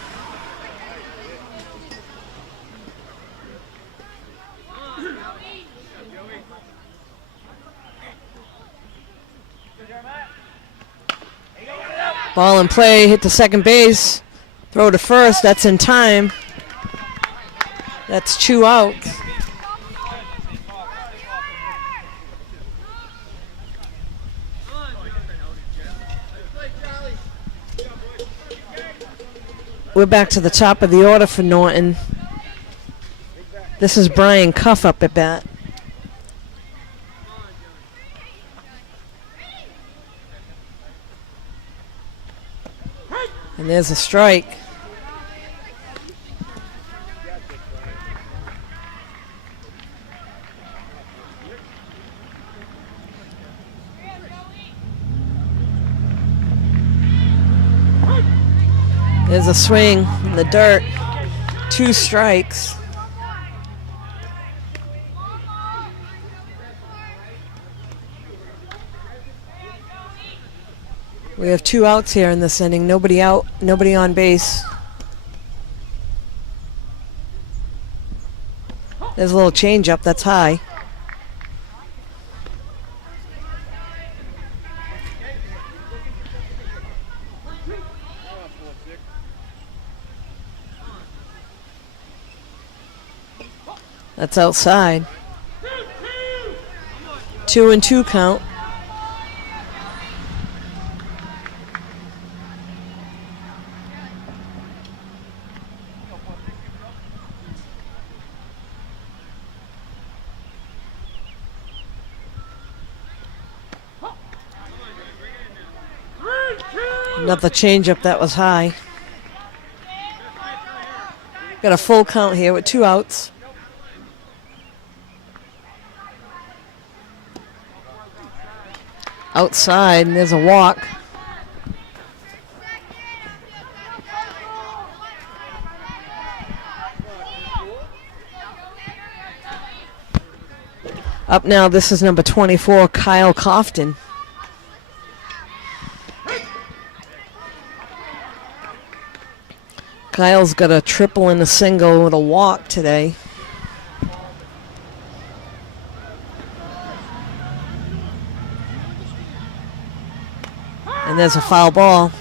Ball in play, hit to second base. Throw to first, that's in time. That's 2 outs. We're back to the top of the order for Norton. This is Brian Cuff up at bat. And there's a strike. There's a swing in the dirt. 2 strikes. We have 2 outs here in this inning. Nobody out, nobody on base. There's a little changeup that's high. That's outside. 2-2 count. Another changeup that was high. Got a full count here with 2 outs. Outside, and there's a walk. Up now, this is number 24, Kyle Cofton. Kyle's got a triple and a single with a walk today. And there's a foul ball.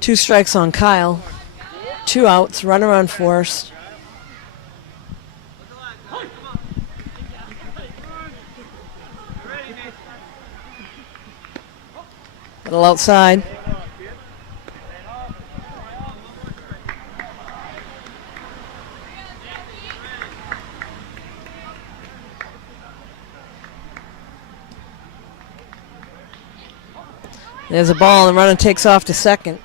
Two strikes on Kyle. 2 outs, runner on first. Little outside. There's a ball, and runner takes off to second.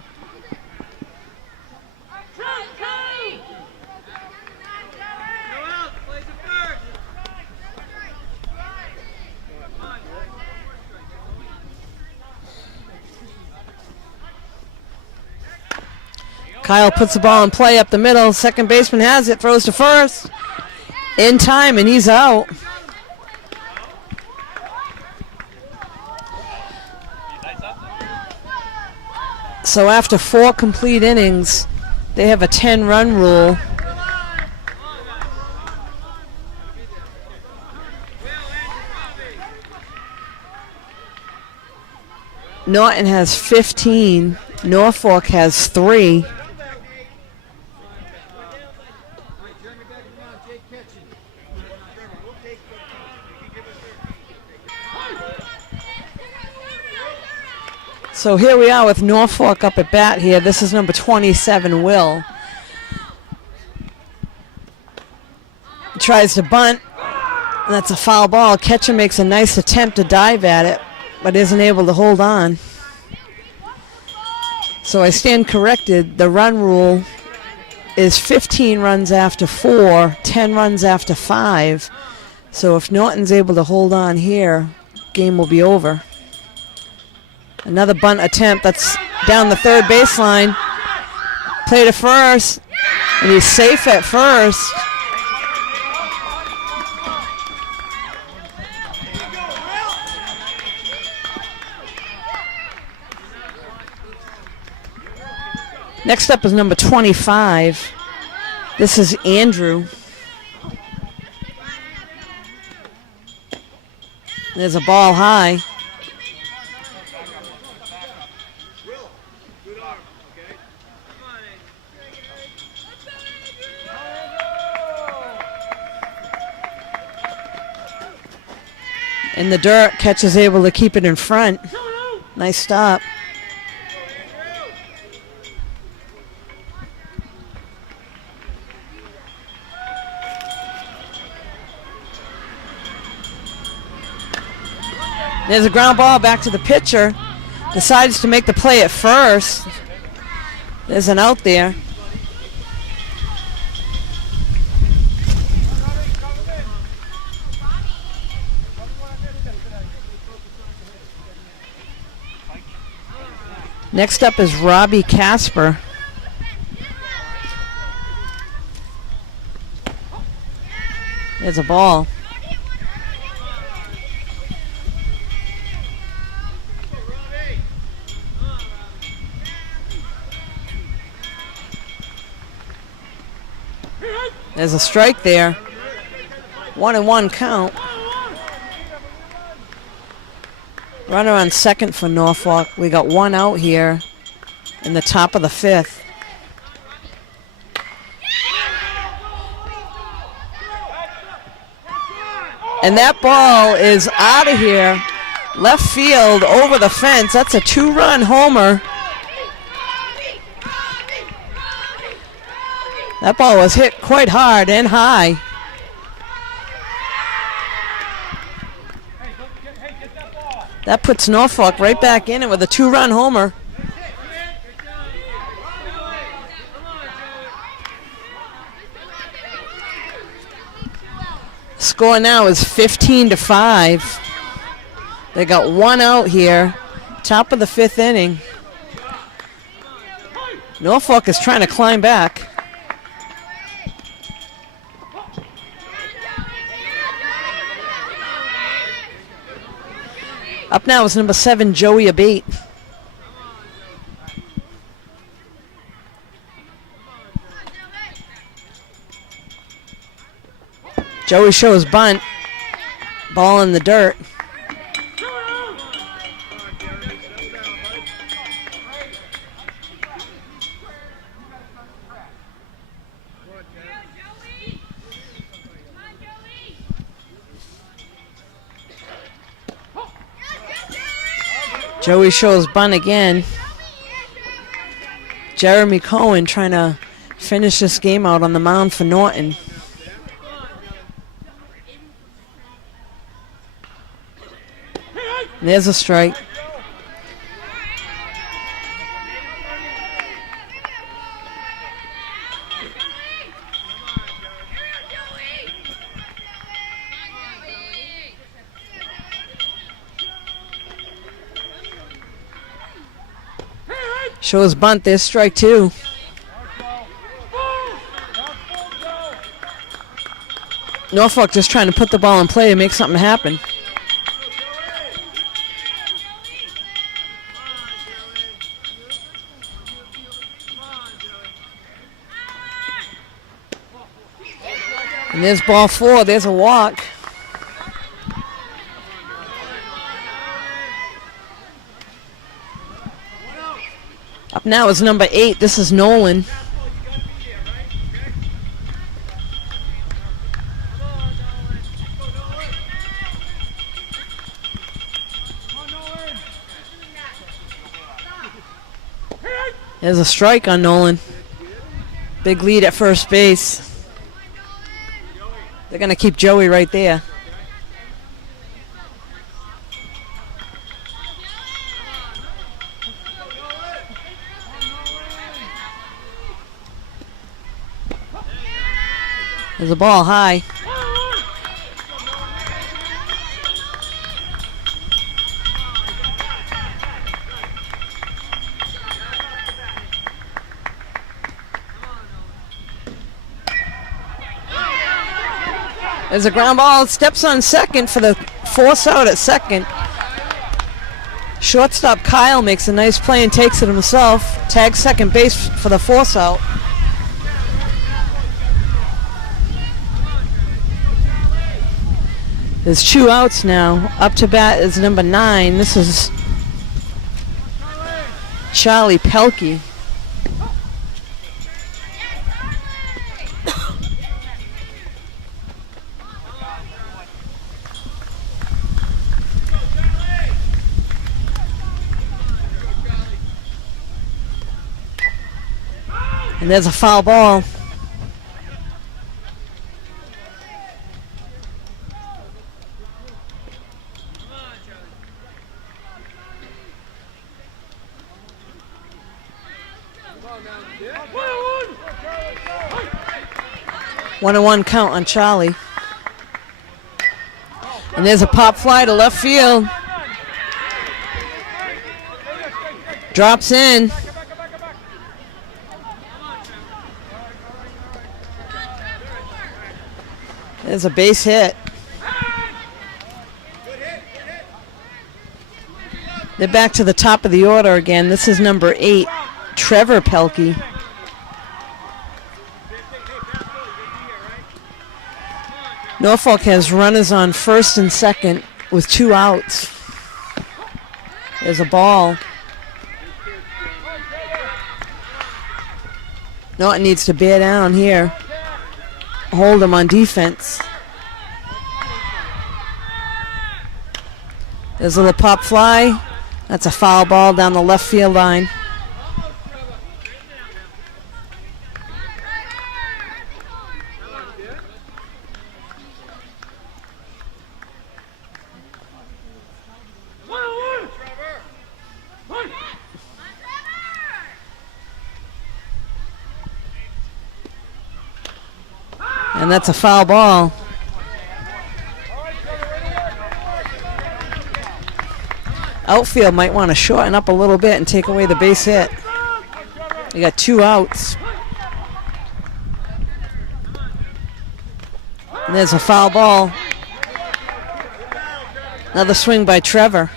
Kyle puts the ball in play up the middle. Second baseman has it, throws to first. In time, and he's out. So after 4 complete innings, they have a 10-run rule. Norton has 15. Norfolk has 3. So here we are with Norfolk up at bat here. This is number 27, Will. Tries to bunt. And that's a foul ball. Catcher makes a nice attempt to dive at it, but isn't able to hold on. So I stand corrected. The run rule is 15 runs after 4, 10 runs after 5. So if Norton's able to hold on here, game will be over. Another bunt attempt that's down the third baseline. Play to first, and he's safe at first. Next up is number 25. This is Andrew. There's a ball high. In the dirt, catcher's able to keep it in front. Nice stop. There's a ground ball back to the pitcher. Decides to make the play at first. There's an out there. Next up is Robbie Casper. There's a ball. There's a strike there. 1-1 count. Runner on second for Norfolk. We got one out here in the top of the fifth. And that ball is out of here. Left field over the fence. That's a 2-run homer. That ball was hit quite hard and high. That puts Norfolk right back in it with a 2-run homer. Score now is 15-5. They got one out here, top of the fifth inning. Norfolk is trying to climb back. Up now is number 7, Joey Abate. Joey shows bunt. Ball in the dirt. Joey shows bunt again. Jeremy Cohen trying to finish this game out on the mound for Norton. There's a strike. Shows bunt, there's strike 2. Norfolk just trying to put the ball in play and make something happen. And there's ball 4, there's a walk. Up now is number 8, this is Nolan. There's a strike on Nolan. Big lead at first base. They're going to keep Joey right there. There's a ball high. There's a ground ball. Steps on second for the force out at second. Shortstop Kyle makes a nice play and takes it himself. Tags second base for the force out. There's 2 outs now. Up to bat is number 9. This is Charlie Pelkey. And there's a foul ball. One and one count on Charlie. And there's a pop fly to left field. Drops in. There's a base hit. They're back to the top of the order again. This is number 8, Trevor Pelkey. Norfolk has runners on first and second with 2 outs. There's a ball. Norton needs to bear down here. Hold him on defense. There's a little pop fly. That's a foul ball down the left field line. And that's a foul ball. Outfield might want to shorten up a little bit and take away the base hit. You got 2 outs. And there's a foul ball. Another swing by Trevor.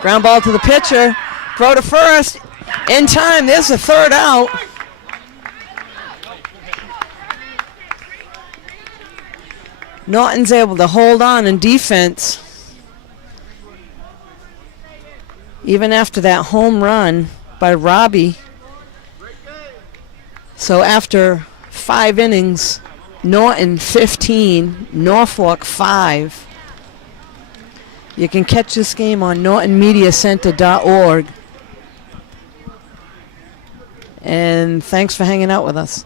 Ground ball to the pitcher. Throw to first. In time. There's the 3rd out. Norton's able to hold on in defense. Even after that home run by Robbie. So after 5 innings, Norton 15, Norfolk 5. You can catch this game on nortonmediacenter.org. And thanks for hanging out with us.